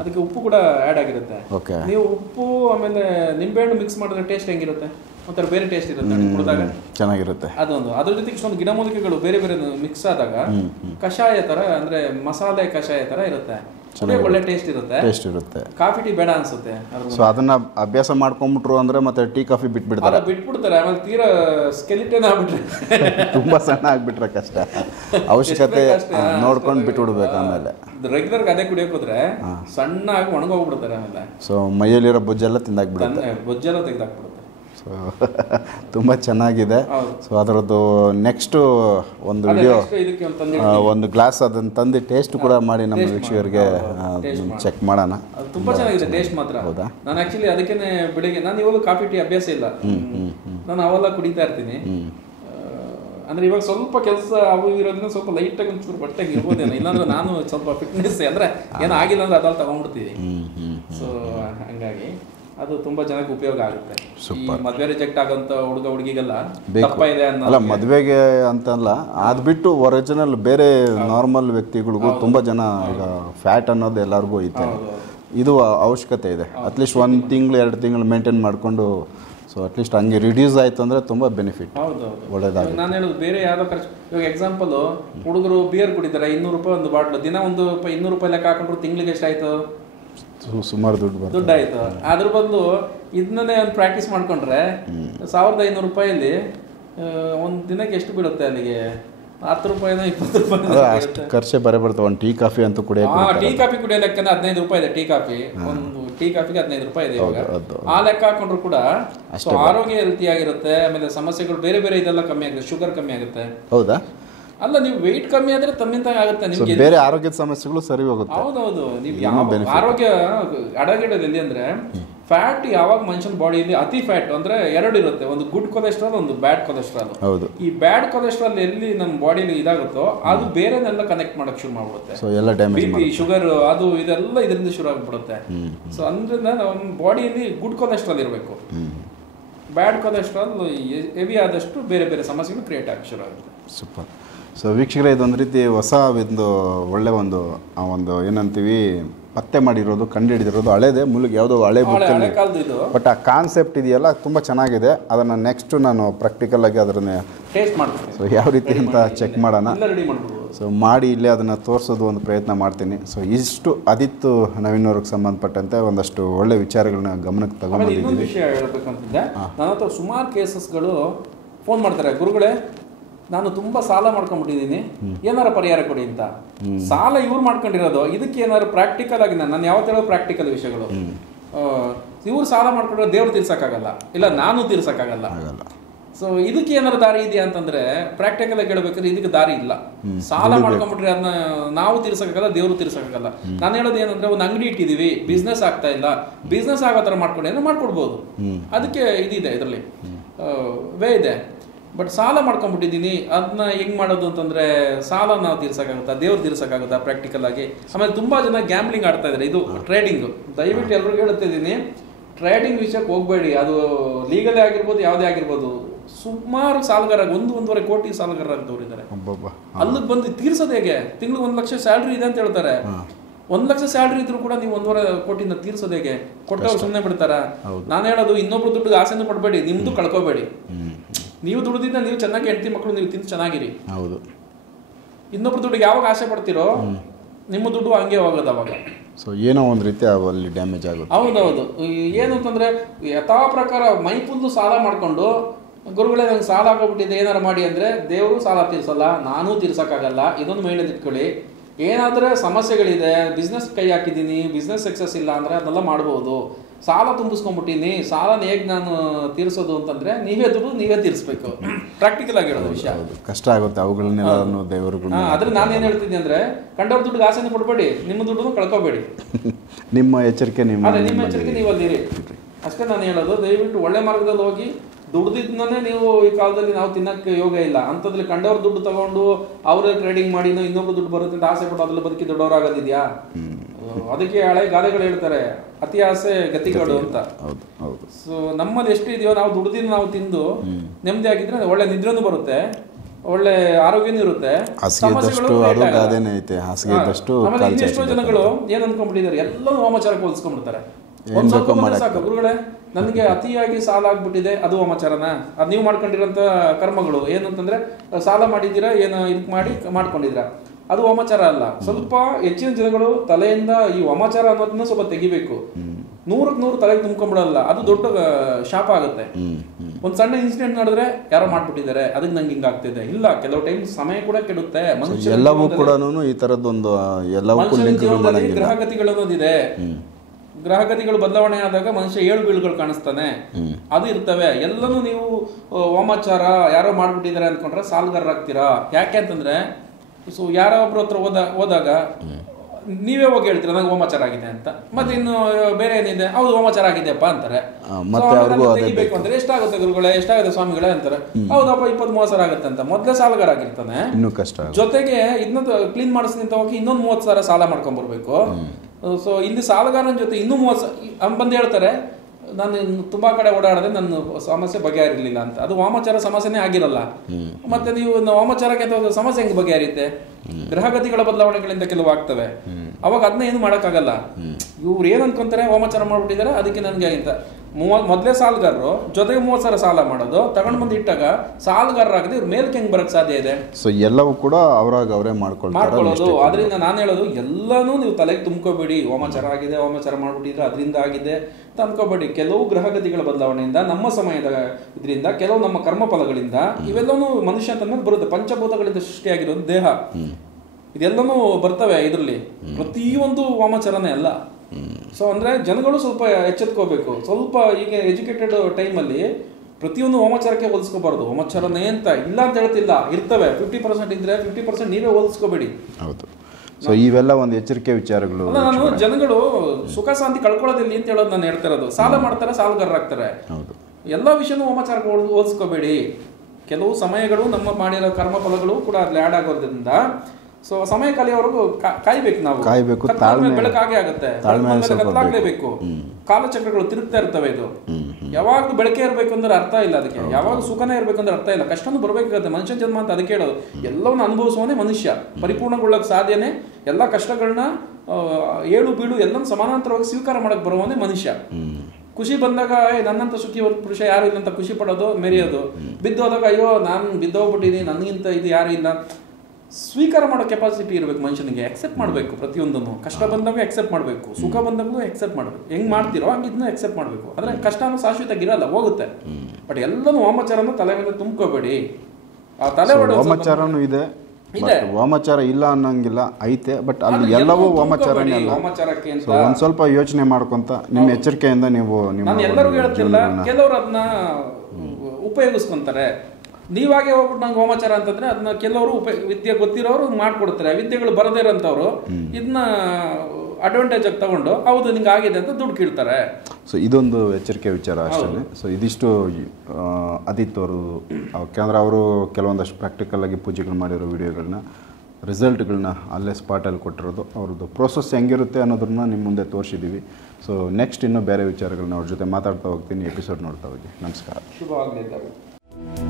ಅದಕ್ಕೆ ಉಪ್ಪು ಕೂಡ ಆ್ಯಡ್ ಆಗಿರುತ್ತೆ. ಓಕೆ. ನೀವು ಉಪ್ಪು ಆಮೇಲೆ ನಿಂಬೆಹಣ್ಣು ಮಿಕ್ಸ್ ಮಾಡಿದ್ರೆ ಟೇಸ್ಟ್ ಹೆಂಗಿರುತ್ತೆ? ಒಂಥರ ಬೇರೆ ಟೇಸ್ಟ್ ಇರುತ್ತೆ ಕುಡಿದಾಗ, ಚೆನ್ನಾಗಿರುತ್ತೆ. ಅದೊಂದು ಅದ್ರ ಜೊತೆಗೆ ಇಷ್ಟೊಂದು ಗಿಡಮೂಲಿಕೆಗಳು ಬೇರೆ ಬೇರೆ ಮಿಕ್ಸ್ ಆದಾಗ ಕಷಾಯ ತರ, ಅಂದ್ರೆ ಮಸಾಲೆ ಕಷಾಯ ತರ ಇರುತ್ತೆ. ಒಳ್ಳೆ ಟೇಸ್ಟ್ ಇರುತ್ತೆ. ಕಾಫಿ ಟೀ ಬೇಡ ಅನ್ಸುತ್ತೆ. ಸೊ ಅದನ್ನ ಅಭ್ಯಾಸ ಮಾಡ್ಕೊಂಡ್ಬಿಟ್ರು ಅಂದ್ರೆ ಮತ್ತೆ ಟೀ ಕಾಫಿ ಬಿಟ್ಬಿಡ್ತಾರೆ. ಆಮೇಲೆ ತೀರಾ ಸ್ಕೆಲಿಟನ್ ಆಗ್ಬಿಟ್ರೆ, ತುಂಬಾ ಸಣ್ಣ ಆಗ್ಬಿಟ್ರೆ ಕಷ್ಟ. ಅವಶ್ಯಕತೆ ನೋಡ್ಕೊಂಡು ಬಿಟ್ಬಿಡ್ಬೇಕು. ಆಮೇಲೆ ರೆಗ್ಯುಲರ್ ಅದೇ ಕುಡಿಯೋಕೆ ಹೋದ್ರೆ ಸಣ್ಣ ಆಗಿ ಒಣಗೋಗ್ಬಿಡ್ತಾರೆ. ಆಮೇಲೆ ಸೊ ಮೈಯಲ್ಲಿರೋ ಬೊಜ್ಜೆಲ್ಲ ತಿಂದಾಕ್ಬಿಡುತ್ತೆ, ಬೊಜ್ಜೆಲ್ಲ ತೆಗೆದಾಕ್ಬಿಡುತ್ತೆ. ಸೊ ತುಂಬ ಚೆನ್ನಾಗಿದೆ. ಸೊ ಅದರದ್ದು ನೆಕ್ಸ್ಟ್ ಒಂದು ವಿಡಿಯೋ, ಒಂದು ಗ್ಲಾಸ್ ಅದನ್ನು ತಂದು ಟೇಸ್ಟ್ ಕೂಡ ಮಾಡಿ ನಮ್ಮ ವೀಕ್ಷಕರಿಗೆ ಚೆಕ್ ಮಾಡೋಣ. ತುಂಬಾ ಚೆನ್ನಾಗಿದೆ ಟೇಸ್ಟ್ ಮಾತ್ರ. ಹೌದಾ? ನಾನು ಆಕ್ಚುಲಿ ಅದಕ್ಕೇನೆ ಬೆಳಿಗ್ಗೆ, ನಾನು ಇವಾಗ ಕಾಫಿ ಟೀ ಅಭ್ಯಾಸ ಇಲ್ಲ, ನಾನು ಅವೆಲ್ಲ ಕುಡಿತಾ ಇರ್ತೀನಿ. ಅಂದ್ರೆ ಇವಾಗ ಸ್ವಲ್ಪ ಕೆಲಸ ಅವು ಇರೋದ್ರಿಂದ ಸ್ವಲ್ಪ ಲೈಟ್ ಆಗಿ ಒಂಚೂರು ಬಟ್ಟೆಗೆ ಇರ್ಬೋದೇನೋ, ಇಲ್ಲಾಂದ್ರೆ ನಾನು ಸ್ವಲ್ಪ ಫಿಟ್ನೆಸ್ ಅಂದ್ರೆ ಏನೋ ಆಗಿಲ್ಲ ಅಂದ್ರೆ ಅದ್ರಲ್ಲಿ ತಗೊಂಡ್ಬಿಡ್ತೀವಿ. ಸೊ ಹಂಗಾಗಿ ಅದು ತುಂಬಾ ಜನಕ್ಕೆ ಉಪಯೋಗ ಆಗುತ್ತೆ. ಮದುವೆ ರಿಜೆಕ್ಟ್ ಆಗೋಂಥ ಹುಡುಗಿಗೆಲ್ಲ ತಪ್ಪ ಇದೆ ಅಲ್ಲ, ಮದುವೆಗೆ ಅಂತಲ್ಲ, ಅದು ಬಿಟ್ಟು ಒರಿಜಿನಲ್ ಬೇರೆ ನಾರ್ಮಲ್ ವ್ಯಕ್ತಿಗಳಿಗೂ ತುಂಬ ಜನ ಈಗ ಫ್ಯಾಟ್ ಅನ್ನೋದು ಎಲ್ಲರಿಗೂ ಐತೆ. ಇದು ಅವಶ್ಯಕತೆ ಇದೆ. ಅಟ್ಲೀಸ್ಟ್ 1 ತಿಂಗಳು 2 ತಿಂಗಳು ಮೇಂಟೈನ್ ಮಾಡಿಕೊಂಡು ಸೊ ಅಟ್ಲೀಸ್ಟ್ ಹಂಗೆ ರಿಡ್ಯೂಸ್ ಆಯಿತು ಅಂದರೆ ತುಂಬ ಬೆನಿಫಿಟ್, ಹೌದೌದು. ಒಳ್ಳೇದಾಗುತ್ತೆ. ನಾನು ಹೇಳೋದು ಬೇರೆ ಯಾವುದೋ ಖರ್ಚು. ಇವಾಗ ಎಕ್ಸಾಂಪಲ್ ಹುಡುಗರು ಬಿಯರ್ ಕುಡಿತಾರೆ, 200 ರೂಪಾಯಿ ಒಂದು ಬಾಟ್ಲು, ದಿನ 200 ರೂಪಾಯಿ ಲೆಕ್ಕ ಹಾಕೊಂಡ್ರು ತಿಂಗಳಿಗೆ ಎಷ್ಟಾಯ್ತು? ಸುಮಾರು ದುಡ್ಡು ಆಯ್ತು. ಅದ್ರ ಬದಲು ಇದನ್ನೇ ಒಂದು ಪ್ರಾಕ್ಟೀಸ್ ಮಾಡ್ಕೊಂಡ್ರೆ 1500 ರೂಪಾಯಲ್ಲಿ ಒಂದು ದಿನಕ್ಕೆ ಎಷ್ಟು ಬೀಳುತ್ತೆ? ಅಲ್ಲಿಗೆ 10 ರೂಪಾಯಿನೋ 20 ರೂಪಾಯಿ ಅಷ್ಟು ಖರ್ಚೆ ಬರ್ತವೆ. ಒಂದು ಟೀ ಕಾಫಿ ಅಂತೂ ಕುಡಿಯೋಕೆ, ಟೀ ಕಾಫಿ ಕುಡಿಯೋ ಲೆಕ್ಕನ 15 ರೂಪಾಯಿ ಇದೆ. ಟೀ ಕಾಫಿ ಒಂದು ಟೀ ಕಾಫಿಗೆ 15 ರೂಪಾಯಿ ಇದೆ ಇವಾಗ. ಆ ಲೆಕ್ಕ ಹಾಕೊಂಡ್ರು ಕೂಡ ಆರೋಗ್ಯ ಹೆಲ್ತಿ ಆಗಿರುತ್ತೆ. ಆಮೇಲೆ ಸಮಸ್ಯೆಗಳು ಬೇರೆ ಬೇರೆ ಇದೆಲ್ಲ ಕಮ್ಮಿ ಆಗುತ್ತೆ, ಶುಗರ್ ಕಮ್ಮಿ ಆಗುತ್ತೆ. ಹೌದಾ? ಅಲ್ಲ, ನೀವು ವೆಯ್ಟ್ ಕಮ್ಮಿ ಆದ್ರೆ ತಮ್ಮಿಂದ ಆಗುತ್ತೆ ನಿಮ್ಗೆ. ಬೇರೆ ಆರೋಗ್ಯದ ಸಮಸ್ಯೆಗಳು ಸರಿ ಹೋಗುತ್ತೆ. ಹೌದೌದು. ನೀವು ಯಾವ ಆರೋಗ್ಯ ಅಡಗಿಡೋದು ಎಲ್ಲಿ ಅಂದ್ರೆ, ಫ್ಯಾಟ್ ಯಾವಾಗ ಮನುಷ್ಯನ ಬಾಡಿಯಲ್ಲಿ ಅತಿ ಫ್ಯಾಟ್ ಅಂದ್ರೆ 2 ಇರುತ್ತೆ, ಒಂದು ಗುಡ್ ಕೊಲೆಸ್ಟ್ರಾಲ್, ಒಂದು ಬ್ಯಾಡ್ ಕೊಲೆಸ್ಟ್ರಾಲ್. ಹೌದು. ಈ ಬ್ಯಾಡ್ ಕೊಲೆಸ್ಟ್ರಾಲ್ ಎಲ್ಲಿ ನಮ್ಮ ಬಾಡಿಯಲ್ಲಿ ಇದಾಗುತ್ತೋ ಅದು ಬೇರೆನೆಲ್ಲ ಕನೆಕ್ಟ್ ಮಾಡಕ್ ಶುರು ಮಾಡ್ಬಿಡುತ್ತೆ. ಸೊ ಎಲ್ಲ ಡ್ಯಾಮೇಜ್, ಬಿ ಪಿ, ಶುಗರ್, ಅದು ಇದೆಲ್ಲ ಇದರಿಂದ ಶುರು ಆಗ್ಬಿಡುತ್ತೆ. ಸೊ ಅಂದ್ರಿಂದ ನಮ್ಮ ಬಾಡಿಯಲ್ಲಿ ಗುಡ್ ಕೊಲೆಸ್ಟ್ರಾಲ್ ಇರಬೇಕು. ಬ್ಯಾಡ್ ಕೊಲೆಸ್ಟ್ರಾಲ್ ಹೆವಿ ಆದಷ್ಟು ಬೇರೆ ಬೇರೆ ಸಮಸ್ಯೆಗಳು ಕ್ರಿಯೇಟ್ ಆಗಿ ಶುರು ಆಗುತ್ತೆ. ಸೂಪರ್. ಸೊ ವೀಕ್ಷಕರೇ, ಇದೊಂದು ರೀತಿ ಹೊಸ ಒಂದು ಒಳ್ಳೆ ಒಂದು ಏನಂತೀವಿ ಪತ್ತೆ ಮಾಡಿರೋದು, ಕಂಡುಹಿಡಿದಿರೋದು ಹಳೇದೇ, ಮೂಲಕ ಯಾವುದೋ ಹಳೆ ಬುಕ್ಕಲ್ಲಿ. ಬಟ್ ಆ ಕಾನ್ಸೆಪ್ಟ್ ಇದೆಯಲ್ಲ ತುಂಬ ಚೆನ್ನಾಗಿದೆ. ಅದನ್ನು ನೆಕ್ಸ್ಟ್ ನಾನು ಪ್ರಾಕ್ಟಿಕಲ್ ಆಗಿ ಅದನ್ನ ಟೇಸ್ಟ್ ಮಾಡ್ತೀನಿ. ಸೊ ಯಾವ ರೀತಿ ಅಂತ ಚೆಕ್ ಮಾಡೋಣ. ಸೊ ಮಾಡಿ ಇಲ್ಲೇ ಅದನ್ನು ತೋರಿಸೋದು ಒಂದು ಪ್ರಯತ್ನ ಮಾಡ್ತೀನಿ. ಸೊ ಇಷ್ಟು ಆದಿತ್ಯ ನವೀನವ್ರಿಗೆ ಸಂಬಂಧಪಟ್ಟಂತೆ ಒಂದಷ್ಟು ಒಳ್ಳೆ ವಿಚಾರಗಳನ್ನ ಗಮನಕ್ಕೆ ತಗೊಂಡಿದ್ದೀವಿ. ಇನ್ನೊಂದು ವಿಷಯ ಹೇಳ್ಬೇಕಂತಿದ್ದೆ, ನನ್ನ ಹತ್ರ ಸುಮಾರು ಕೇಸಸ್ಗಳು ಫೋನ್ ಮಾಡ್ತಾರೆ, ಗುರುಗಳೇ ನಾನು ತುಂಬಾ ಸಾಲ ಮಾಡ್ಕೊಂಡ್ಬಿಟ್ಟಿದ್ದೀನಿ, ಏನಾರ ಪರಿಹಾರ ಕೊಡಿ ಅಂತ. ಸಾಲ ಇವ್ರು ಮಾಡ್ಕೊಂಡಿರೋದು, ಇದಕ್ಕೆ ಏನಾದ್ರು ಪ್ರಾಕ್ಟಿಕಲ್ ಆಗಿ ನಾನು ಯಾವತ್ತು ಹೇಳೋ ಪ್ರಾಕ್ಟಿಕಲ್ ವಿಷಯಗಳು. ಇವ್ರು ಸಾಲ ಮಾಡ್ಕೊಂಡ್ರೆ ದೇವ್ರು ತೀರ್ಸಕ್ಕಾಗಲ್ಲ, ಇಲ್ಲ ನಾನು ತೀರ್ಸಕ್ಕಾಗಲ್ಲ. ಸೊ ಇದಕ್ಕೆ ಏನಾರು ದಾರಿ ಇದೆಯಾ ಅಂತಂದ್ರೆ, ಪ್ರಾಕ್ಟಿಕಲ್ ಆಗಿ ಹೇಳ್ಬೇಕಾದ್ರೆ ಇದಕ್ಕೆ ದಾರಿ ಇಲ್ಲ. ಸಾಲ ಮಾಡ್ಕೊಂಡ್ಬಿಟ್ರೆ ಅದನ್ನ ನಾವು ತೀರ್ಸಕ್ಕಾಗಲ್ಲ, ದೇವ್ರು ತೀರ್ಸಕ್ಕಾಗಲ್ಲ. ನಾನು ಹೇಳೋದು ಏನಂದ್ರೆ, ಒಂದು ಅಂಗಡಿ ಇಟ್ಟಿದೀವಿ, ಬಿಸ್ನೆಸ್ ಆಗ್ತಾ ಇಲ್ಲ, ಬಿಸ್ನೆಸ್ ಆಗೋ ಥರ ಮಾಡ್ಕೊಂಡು ಮಾಡ್ಕೊಡ್ಬೋದು. ಅದಕ್ಕೆ ಇದಿದೆ, ಇದರಲ್ಲಿ ವೇ ಇದೆ. ಬಟ್ ಸಾಲ ಮಾಡ್ಕೊಂಡ್ಬಿಟ್ಟಿದ್ದೀನಿ, ಅದನ್ನ ಹೆಂಗ್ ಮಾಡೋದು ಅಂತಂದ್ರೆ, ಸಾಲ ನಾವು ತೀರ್ಸಕ್ಕಾಗುತ್ತಾ, ದೇವ್ರು ತೀರ್ಸಕ್ಕಾಗುತ್ತಾ ಪ್ರಾಕ್ಟಿಕಲ್ ಆಗಿ? ಆಮೇಲೆ ತುಂಬಾ ಜನ ಗ್ಯಾಂಬ್ಲಿಂಗ್ ಆಡ್ತಾ ಇದ್ದಾರೆ, ಇದು ಟ್ರೇಡಿಂಗ್. ದಯವಿಟ್ಟು ಎಲ್ರಿಗೂ ಹೇಳ್ತಿದ್ದೀನಿ, ಟ್ರೇಡಿಂಗ್ ವಿಷಯಕ್ಕೆ ಹೋಗ್ಬೇಡಿ. ಅದು ಲೀಗಲೇ ಆಗಿರ್ಬೋದು, ಯಾವುದೇ ಆಗಿರ್ಬೋದು. ಸುಮಾರು ಸಾಲಗಾರ 1-1.5 ಕೋಟಿ ಸಾಲಗಾರರಾಗ್ದವ್ರು ಇದ್ದಾರೆ. ಅಲ್ಲಿಗೆ ಬಂದು ತೀರ್ಸೋದು ಹೇಗೆ? ತಿಂಗಳಿಗೆ 1 ಲಕ್ಷ ಸ್ಯಾಲ್ರಿ ಇದೆ ಅಂತ ಹೇಳ್ತಾರೆ. 1 ಲಕ್ಷ ಸ್ಯಾಲ್ರಿ ಇದ್ರು ಕೂಡ ನೀವು 1.5 ಕೋಟಿನ ತೀರ್ಸೋದು ಹೇಗೆ? ಕೊಟ್ಟವ್ರು ಸುಮ್ಮನೆ ಬಿಡ್ತಾರ? ನಾನು ಹೇಳೋದು, ಇನ್ನೊಬ್ರು ದುಡ್ಡು ಆಸೆನೂ ಪಡ್ಬೇಡಿ, ನಿಮ್ದು ಕಳ್ಕೋಬೇಡಿ. ನೀವು ದುಡ್ದಿದ್ದ ನೀವು ಚೆನ್ನಾಗಿ ಹೆಂಡತಿ ಮಕ್ಕಳು ನೀವು ತಿಂದು ಚೆನ್ನಾಗಿರಿ. ಹೌದು. ಇನ್ನೊಬ್ರು ದುಡ್ಡಿಗೆ ಯಾವಾಗ ಆಸೆ ಪಡ್ತೀರೋ ನಿಮ್ಮ ದುಡ್ಡು ಹಂಗೆ ಹೋಗೋದು ಅವಾಗ. ಸೊ ಏನೋ ಒಂದು ರೀತಿ ಅಲ್ಲಿ ಡ್ಯಾಮೇಜ್ ಆಗುತ್ತೆ. ಹೌದೌದು. ಏನು ಅಂತಂದ್ರೆ, ಯಥಾ ಪ್ರಕಾರ ಮೈ ಫುಲ್ಲು ಸಾಲ ಮಾಡ್ಕೊಂಡು, ಗುರುಗಳೇ ನಂಗೆ ಸಾಲ ಆಗೋಗ್ಬಿಟ್ಟಿದೆ ಏನಾರ ಮಾಡಿ ಅಂದ್ರೆ, ದೇವರು ಸಾಲ ತೀರ್ಸಲ್ಲ, ನಾನೂ ತೀರ್ಸಕ್ಕಾಗಲ್ಲ. ಇದೊಂದು ಮೈಂಡಲ್ಲಿ ಇಟ್ಕೊಳ್ಳಿ. ಏನಾದ್ರೆ ಸಮಸ್ಯೆಗಳಿದೆ, ಬಿಸ್ನೆಸ್ ಕೈ ಹಾಕಿದ್ದೀನಿ, ಬಿಸ್ನೆಸ್ ಸಕ್ಸಸ್ ಇಲ್ಲ ಅಂದ್ರೆ ಅದೆಲ್ಲ ಮಾಡ್ಬೋದು. ಸಾಲ ತುಂಬಿಸ್ಕೊಂಡ್ಬಿಟ್ಟಿನಿ, ಸಾಲನ ಹೇಗೆ ನಾನು ತೀರಿಸೋದು ಅಂತಂದ್ರೆ, ನೀವೇ ದುಡ್ಡು ನೀವೇ ತೀರಿಸ್ಬೇಕು. ಪ್ರಾಕ್ಟಿಕಲ್ ಆಗಿ ಹೇಳೋದು ವಿಷಯ. ಕಷ್ಟ ಆಗುತ್ತೆ ಅವುಗಳನ್ನೆಲ್ಲ ದೇವರುಗಳು. ಆದ್ರೆ ನಾನೇನು ಹೇಳ್ತಿದ್ದೆ ಅಂದ್ರೆ, ಕಂಡವ್ರ ದುಡ್ಡು ಆಸೆನೂ ಪಡ್ಬೇಡಿ, ನಿಮ್ಮ ದುಡ್ಡು ಕಳ್ಕೋಬೇಡಿ. ನಿಮ್ಮ ಎಚ್ಚರಿಕೆ ನಿಮ್ಮ ಎಚ್ಚರಿಕೆ ನೀವಲ್ಲಿರಿ ಅಷ್ಟೇ ನಾನು ಹೇಳೋದು. ದಯವಿಟ್ಟು ಒಳ್ಳೆ ಮಾರ್ಗದಲ್ಲಿ ಹೋಗಿ, ದುಡ್ದಿದ್ನೇ ನೀವು ಈ ಕಾಲದಲ್ಲಿ ನಾವು ತಿನ್ನಕ್ಕೆ ಯೋಗ ಇಲ್ಲ. ಅಂಥದ್ರಲ್ಲಿ ಕಂಡವ್ರ ದುಡ್ಡು ತಗೊಂಡು ಅವರೇ ಟ್ರೇಡಿಂಗ್ ಮಾಡಿ ಇನ್ನೊಬ್ರು ದುಡ್ಡು ಬರುತ್ತೆ ಅಂತ ಆಸೆ ಪಟ್ಟು ಅದ್ರಲ್ಲಿ ಬದುಕಿ ದೊಡ್ಡವರಾಗೋದಿದ್ಯಾ? ಅದಕ್ಕೆ ಹಳೆ ಗಾದೆಗಳು ಹೇಳ್ತಾರೆ, ಅತಿ ಆಸೆ ಗತಿಗಳು ಅಂತ. ಸೊ ನಮ್ಮಲ್ಲಿ ಎಷ್ಟು ಇದೆಯೋ, ನಾವು ದುಡ್ದಿನ ನಾವು ತಿಂದು ನೆಮ್ಮದಿ ಆಗಿದ್ರೆ ಒಳ್ಳೆ ನಿದ್ರೆನೂ ಬರುತ್ತೆ, ಒಳ್ಳೆ ಆರೋಗ್ಯನೂ ಇರುತ್ತೆ. ಎಷ್ಟೋ ಜನಗಳು ಏನ್ ಅನ್ಕೊಂಡ್ಬಿಟ್ಟಿದ್ದಾರೆ, ಎಲ್ಲರೂ ವಾಮಾಚಾರಕ್ಕೆ ಹೋಲಿಸ್ಕೊಂಡ್ಬಿಡ್ತಾರೆ. ಒಂದ್ ಸ್ವಲ್ಪ ಸಾಕು, ಗುರುಗಳೇ ನನಗೆ ಅತಿಯಾಗಿ ಸಾಲ ಆಗ್ಬಿಟ್ಟಿದೆ, ಅದು ವಾಮಾಚಾರನ? ಅದು ನೀವು ಮಾಡ್ಕೊಂಡಿರೋಂಥ ಕರ್ಮಗಳು. ಏನಂತಂದ್ರೆ, ಸಾಲ ಮಾಡಿದ್ದೀರಾ, ಏನು ಇದಕ್ಕೆ ಮಾಡ್ಕೊಂಡಿದ್ದೀರಾ, ಅದು ವಾಮಾಚಾರ ಅಲ್ಲ. ಸ್ವಲ್ಪ ಹೆಚ್ಚಿನ ಜನಗಳು ತಲೆಯಿಂದ ಈ ವಾಮಾಚಾರ ಅನ್ನೋದನ್ನ ಸ್ವಲ್ಪ ತೆಗಿಬೇಕು. 100ಕ್ಕೆ 100 ತಲೆಗೆ ತುಂಬ್ಕೊಂಡ್ಬಿಡಲ್ಲ, ಅದು ದೊಡ್ಡ ಶಾಪ ಆಗುತ್ತೆ. ಒಂದ್ ಸಣ್ಣ ಇನ್ಸಿಡೆಂಟ್ ನೋಡಿದ್ರೆ ಯಾರೋ ಮಾಡ್ಬಿಟ್ಟಿದ್ದಾರೆ, ಅದಕ್ಕೆ ನಂಗೆ ಹಿಂಗಾಗ್ತಿದೆ. ಇಲ್ಲ, ಕೆಲವು ಟೈಮ್ ಸಮಯ ಕೂಡ ಕೆಡುತ್ತೆ. ಎಲ್ಲವೂ ಕೂಡ ಈ ತರದೊಂದು ಗ್ರಹಗತಿಗಳು ಅನ್ನೋದಿದೆ. ಗ್ರಹಗತಿಗಳು ಬದಲಾವಣೆ ಆದಾಗ ಮನುಷ್ಯ ಏಳು ಬೀಳುಗಳು ಕಾಣಿಸ್ತಾನೆ, ಅದು ಇರ್ತವೆ. ಎಲ್ಲನೂ ನೀವು ವಾಮಾಚಾರ ಯಾರೋ ಮಾಡ್ಬಿಟ್ಟಿದ್ದಾರೆ ಅನ್ಕೊಂಡ್ರೆ ಸಾಲಗಾರರಾಗ್ತೀರಾ. ಯಾಕೆ ಅಂತಂದ್ರೆ, ಸೊ ಯಾರೋ ಒಬ್ರು ಹತ್ರ ಹೋದಾಗ ನೀವೇ ಹೋಗಿ ಹೇಳ್ತೀರ ನಂಗೆ ವಾಮಾಚಾರ ಆಗಿದೆ ಅಂತ. ಮತ್ತೆ ಇನ್ನು ಬೇರೆ ಏನಿದೆ, ಹೌದು ವಾಮಾಚಾರ ಆಗಿದೆಯಪ್ಪ ಅಂತಾರೆ. ತೆಗಿಬೇಕು ಅಂದ್ರೆ ಎಷ್ಟಾಗುತ್ತೆ ಗುರುಗಳೇ, ಎಷ್ಟಾಗುತ್ತೆ ಸ್ವಾಮಿಗಳೇ ಅಂತಾರೆ. ಹೌದಪ್ಪ 20-30 ಸಾವಿರ ಆಗುತ್ತೆ ಅಂತ. ಮೊದಲೇ ಸಾಲಗಾರ ಆಗಿರ್ತಾನೆ, ಇನ್ನೂ ಕಷ್ಟ. ಜೊತೆಗೆ ಇನ್ನೊಂದು ಕ್ಲೀನ್ ಮಾಡಿಸ್ತೀನಿ ಅಂತ ಹೋಗಿ ಇನ್ನೊಂದು 30 ಸಾವಿರ ಸಾಲ ಮಾಡ್ಕೊಂಡ್ ಬರ್ಬೇಕು. ಸೊ ಇಲ್ಲಿ ಸಾಲಗಾರನ ಜೊತೆ ಇನ್ನೂ 30 ಬಂದು ಹೇಳ್ತಾರೆ, ನಾನು ತುಂಬಾ ಕಡೆ ಓಡಾಡದೆ ನನ್ನ ಸಮಸ್ಯೆ ಬಗೆಹರಿಲಿಲ್ಲ ಅಂತ. ಅದು ವಾಮಾಚಾರ ಸಮಸ್ಯೆನೇ ಆಗಿರಲ್ಲ. ಮತ್ತೆ ನೀವು ವಾಮಾಚಾರಕ್ಕೆ ಸಮಸ್ಯೆ ಹೆಂಗೆ ಬಗೆಹರಿಯುತ್ತೆ? ಗ್ರಹಗತಿಗಳ ಬದಲಾವಣೆಗಳಿಂದ ಕೆಲವು ಆಗ್ತವೆ. ಅವಾಗ ಅದನ್ನ ಏನು ಮಾಡೋಕ್ಕಾಗಲ್ಲ. ಇವ್ರು ಏನು ಅನ್ಕೊಂತಾರೆ, ವಾಮಾಚಾರ ಮಾಡ್ಬಿಟ್ಟಿದ್ದಾರೆ ಅದಕ್ಕೆ ನನಗೆ ಅಂತ ಮೊದಲೇ ಸಾಲಗಾರರು ಜೊತೆಗೆ 30,000 ಸಾಲ ಮಾಡೋದು, ತಗೊಂಡು ಬಂದು ಇಟ್ಟಾಗ ಸಾಲಗಾರರಾಗದೆ ಇವ್ರ ಮೇಲ್ಕೆ ಹೆಂಗ್ ಬರಕ್ ಸಾಧ್ಯ ಇದೆ? ಸೊ ಎಲ್ಲವೂ ಕೂಡ ಅವರಾಗ ಅವರೇ ಮಾಡ್ಕೊಳ್ಳೋದು. ಅದರಿಂದ ನಾನು ಹೇಳೋದು ಎಲ್ಲಾನು ನೀವು ತಲೆಗೆ ತುಂಬ್ಕೋಬೇಡಿ. ವಾಮಾಚಾರ ಆಗಿದೆ, ವಾಮಾಚಾರ ಮಾಡ್ಬಿಟ್ಟಿದ್ರೆ ಅದರಿಂದ ಆಗಿದೆ ಅಂತ ಅನ್ಕೋಬೇಡಿ. ಕೆಲವು ಗ್ರಹಗತಿಗಳ ಬದಲಾವಣೆಯಿಂದ, ನಮ್ಮ ಸಮಯದ ಇದರಿಂದ, ಕೆಲವು ನಮ್ಮ ಕರ್ಮ ಫಲಗಳಿಂದ ಇವೆಲ್ಲವೂ ಮನುಷ್ಯ ಅಂತಂದ್ರೆ ಬರುತ್ತೆ. ಪಂಚಭೂತಗಳಿಂದ ಸೃಷ್ಟಿಯಾಗಿರೋದು ದೇಹ, ಇದೆಲ್ಲನೂ ಬರ್ತವೆ ಇದರಲ್ಲಿ. ಪ್ರತಿಯೊಂದು ವಾಮಾಚಾರನೇ ಅಲ್ಲ. ಸೊ ಅಂದ್ರೆ ಜನಗಳು ಸ್ವಲ್ಪ ಎಚ್ಚೆತ್ಕೋಬೇಕು. ಸ್ವಲ್ಪ ಈಗ ಎಜುಕೇಟೆಡ್ ಟೈಮಲ್ಲಿ ಪ್ರತಿಯೊಂದು ವಾಮಾಚಾರಕ್ಕೆ ಹೋಲಿಸ್ಕೋಬಾರ್ದು. ವಾಮಾಚಾರನೇ ಅಂತ ಇಲ್ಲ ಅಂತ ಹೇಳ್ತಿಲ್ಲ, ಇರ್ತವೆ. 50% ಇದ್ರೆ 50% ನೀವೇ ಹೋಲಿಸ್ಕೋಬೇಡಿ. ಹೌದು. ಸೊ ಇವೆಲ್ಲ ಒಂದು ಎಚ್ಚರಿಕೆ ವಿಚಾರಗಳು. ನಾನು ಜನಗಳು ಸುಖ ಶಾಂತಿ ಕಳ್ಕೊಳ್ಳೋದಿಲ್ಲ ಅಂತ ಹೇಳೋದು ನಾನು ಹೇಳ್ತಾ ಇರೋದು. ಸಾಲ ಮಾಡ್ತಾರೆ, ಸಾಲಗಾರರಾಗ್ತಾರೆ. ಎಲ್ಲ ವಿಷಯನೂ ವಾಮಾಚಾರಕ್ಕೆ ಹೋಲಿಸ್ಕೋಬೇಡಿ. ಕೆಲವು ಸಮಯಗಳು ನಮ್ಮ ಮಾಡಿರೋ ಕರ್ಮ ಫಲಗಳು ಕೂಡ ಅಲ್ಲಿ ಆ್ಯಡ್ ಆಗೋದ್ರಿಂದ ಸೊ ಸಮಯ ಕಲಿಯೋವರೆಗೂ ಕಾಯ್ಬೇಕು. ನಾವು ಕಾಯ್ಬೇಕು, ಬೆಳಕಾಗೆ ಆಗುತ್ತೆ, ಕತ್ಲಾಗ್ಲೇಬೇಕು. ಕಾಲಚಕ್ರಗಳು ತಿರುಗ್ತಾ ಇರ್ತವೆ. ಇದು ಯಾವಾಗ್ಲೂ ಬೆಳಕೆ ಇರಬೇಕು ಅಂದ್ರೆ ಅರ್ಥ ಇಲ್ಲ, ಅದಕ್ಕೆ ಯಾವಾಗ ಸುಖನೇ ಇರ್ಬೇಕು ಅಂದ್ರೆ ಅರ್ಥ ಇಲ್ಲ. ಕಷ್ಟನೂ ಬರ್ಬೇಕಾಗತ್ತೆ. ಮನುಷ್ಯ ಜನ್ಮ ಅಂತ ಅದಕ್ಕೆ ಹೇಳೋದು. ಎಲ್ಲವನ್ನ ಅನುಭವಿಸುವನೇ ಮನುಷ್ಯ. ಪರಿಪೂರ್ಣಗೊಳ್ಳಕ್ ಸಾಧ್ಯನೇ. ಎಲ್ಲ ಕಷ್ಟಗಳನ್ನ ಏಳು ಬೀಳು ಎಲ್ಲ ಸಮಾನಾಂತರವಾಗಿ ಸ್ವೀಕಾರ ಮಾಡಕ್ ಬರುವವನೇ ಮನುಷ್ಯ. ಖುಷಿ ಬಂದಾಗ ನನ್ನಂತ ಸುಖಿ ಪುರುಷ ಯಾರು ಇಲ್ಲ ಅಂತ ಖುಷಿ ಪಡೋದು, ಮೆರೆಯೋದು. ಬಿದ್ದೋದಾಗ ಅಯ್ಯೋ ನಾನು ಬಿದ್ದೋಗ್ಬಿಟ್ಟಿನಿ, ನನಗಿಂತ ಇದು ಯಾರು ಇಲ್ಲ, ಸ್ವೀಕಾರ ಮಾಡೋ ಕೆಪಾಸಿಟಿ ಇರಬೇಕು ಮನುಷ್ಯನಿಗೆ. ಎಕ್ಸೆಪ್ಟ್ ಮಾಡಬೇಕು ಪ್ರತಿಯೊಂದನ್ನು. ಕಷ್ಟ ಬಂದಾಗ ಎಕ್ಸೆಪ್ಟ್ ಮಾಡಬೇಕು, ಸುಖ ಬಂದಾಗಲೂ ಎಕ್ಸೆಪ್ಟ್ ಮಾಡಬೇಕು. ಹೆಂಗ್ ಮಾಡ್ತಿರೋ ಹಂಗೆ ಇದನ್ನ ಎಕ್ಸೆಪ್ಟ್ ಮಾಡಬೇಕು. ಆದರೆ ಕಷ್ಟನೂ ಶಾಶ್ವತಗಿರಲ್ಲ, ಹೋಗುತ್ತೆ. ಬಟ್ ಎಲ್ಲನೂ ವಾಮಾಚಾರನೂ ತಲೆ ಮೇಲೆ ತುಂಬ್ಕೋಬೇಡಿ. ಆ ತಲೆ ವಾಮಾಚಾರನೂ ಇದೆ, ವಾಮಾಚಾರ ಇಲ್ಲ ಅನ್ನಂಗಿಲ್ಲ, ಐತೆ. ಬಟ್ ಅಲ್ಲಿ ಎಲ್ಲವೂ ವಾಮಾಚಾರನೇ ಅಲ್ಲ. ವಾಮಾಚಾರಕ್ಕೆ ಅಂತ ಒಂದ್ ಸ್ವಲ್ಪ ಯೋಚನೆ ಮಾಡ್ಕೊಂತ ನಿಮ್ಮ ಎಚ್ಚರಿಕೆಯಿಂದ ನೀವು ನಾನು ಎಲ್ಲರಿಗೂ ಹೇಳ್ತಿಲ್ಲ. ಕೆಲವರು ಅದನ್ನ ಉಪಯೋಗಿಸ್ಕೊಂತಾರೆ. ನೀವಾಗೆ ಹೋಗ್ಬಿಟ್ಟು ನಂಗೆ ವಾಮಾಚಾರ ಅಂತಂದ್ರೆ ಅದನ್ನ ಕೆಲವರು ವಿದ್ಯೆ ಗೊತ್ತಿರೋರು ಮಾಡ್ಕೊಡ್ತಾರೆ. ವಿದ್ಯೆಗಳು ಬರದೇ ಇರೋಂಥವ್ರು ಇದನ್ನ ಅಡ್ವಾಂಟೇಜ್ ಆಗಿ ತಗೊಂಡು ಹೌದು ನಿಂಗೆ ಆಗಿದೆ ಅಂತ ದುಡ್ಡು ಕೀಳ್ತಾರೆ. ಸೊ ಇದೊಂದು ಎಚ್ಚರಿಕೆ ವಿಚಾರ ಅಷ್ಟೇ. ಸೊ ಇದಿಷ್ಟು ಆದಿತ್ಯ ಅವರು, ಯಾಕಂದ್ರೆ ಅವರು ಕೆಲವೊಂದಷ್ಟು ಪ್ರಾಕ್ಟಿಕಲ್ ಆಗಿ ಪೂಜೆಗಳು ಮಾಡಿರೋ ವಿಡಿಯೋಗಳನ್ನ, ರಿಸಲ್ಟ್ಗಳನ್ನ ಅಲ್ಲೇ ಸ್ಪಾಟಲ್ಲಿ ಕೊಟ್ಟಿರೋದು. ಅವ್ರದ್ದು ಪ್ರೋಸೆಸ್ ಹೆಂಗಿರುತ್ತೆ ಅನ್ನೋದನ್ನ ನಿಮ್ಮ ಮುಂದೆ ತೋರಿಸಿದ್ದೀವಿ. ಸೊ ನೆಕ್ಸ್ಟ್ ಇನ್ನೂ ಬೇರೆ ವಿಚಾರಗಳನ್ನ ಅವ್ರ ಜೊತೆ ಮಾತಾಡ್ತಾ ಹೋಗ್ತೀನಿ. ಎಪಿಸೋಡ್ ನೋಡ್ತಾ ಹೋಗಿ. ನಮಸ್ಕಾರ. ಶುಭ ಆಗಲಿ.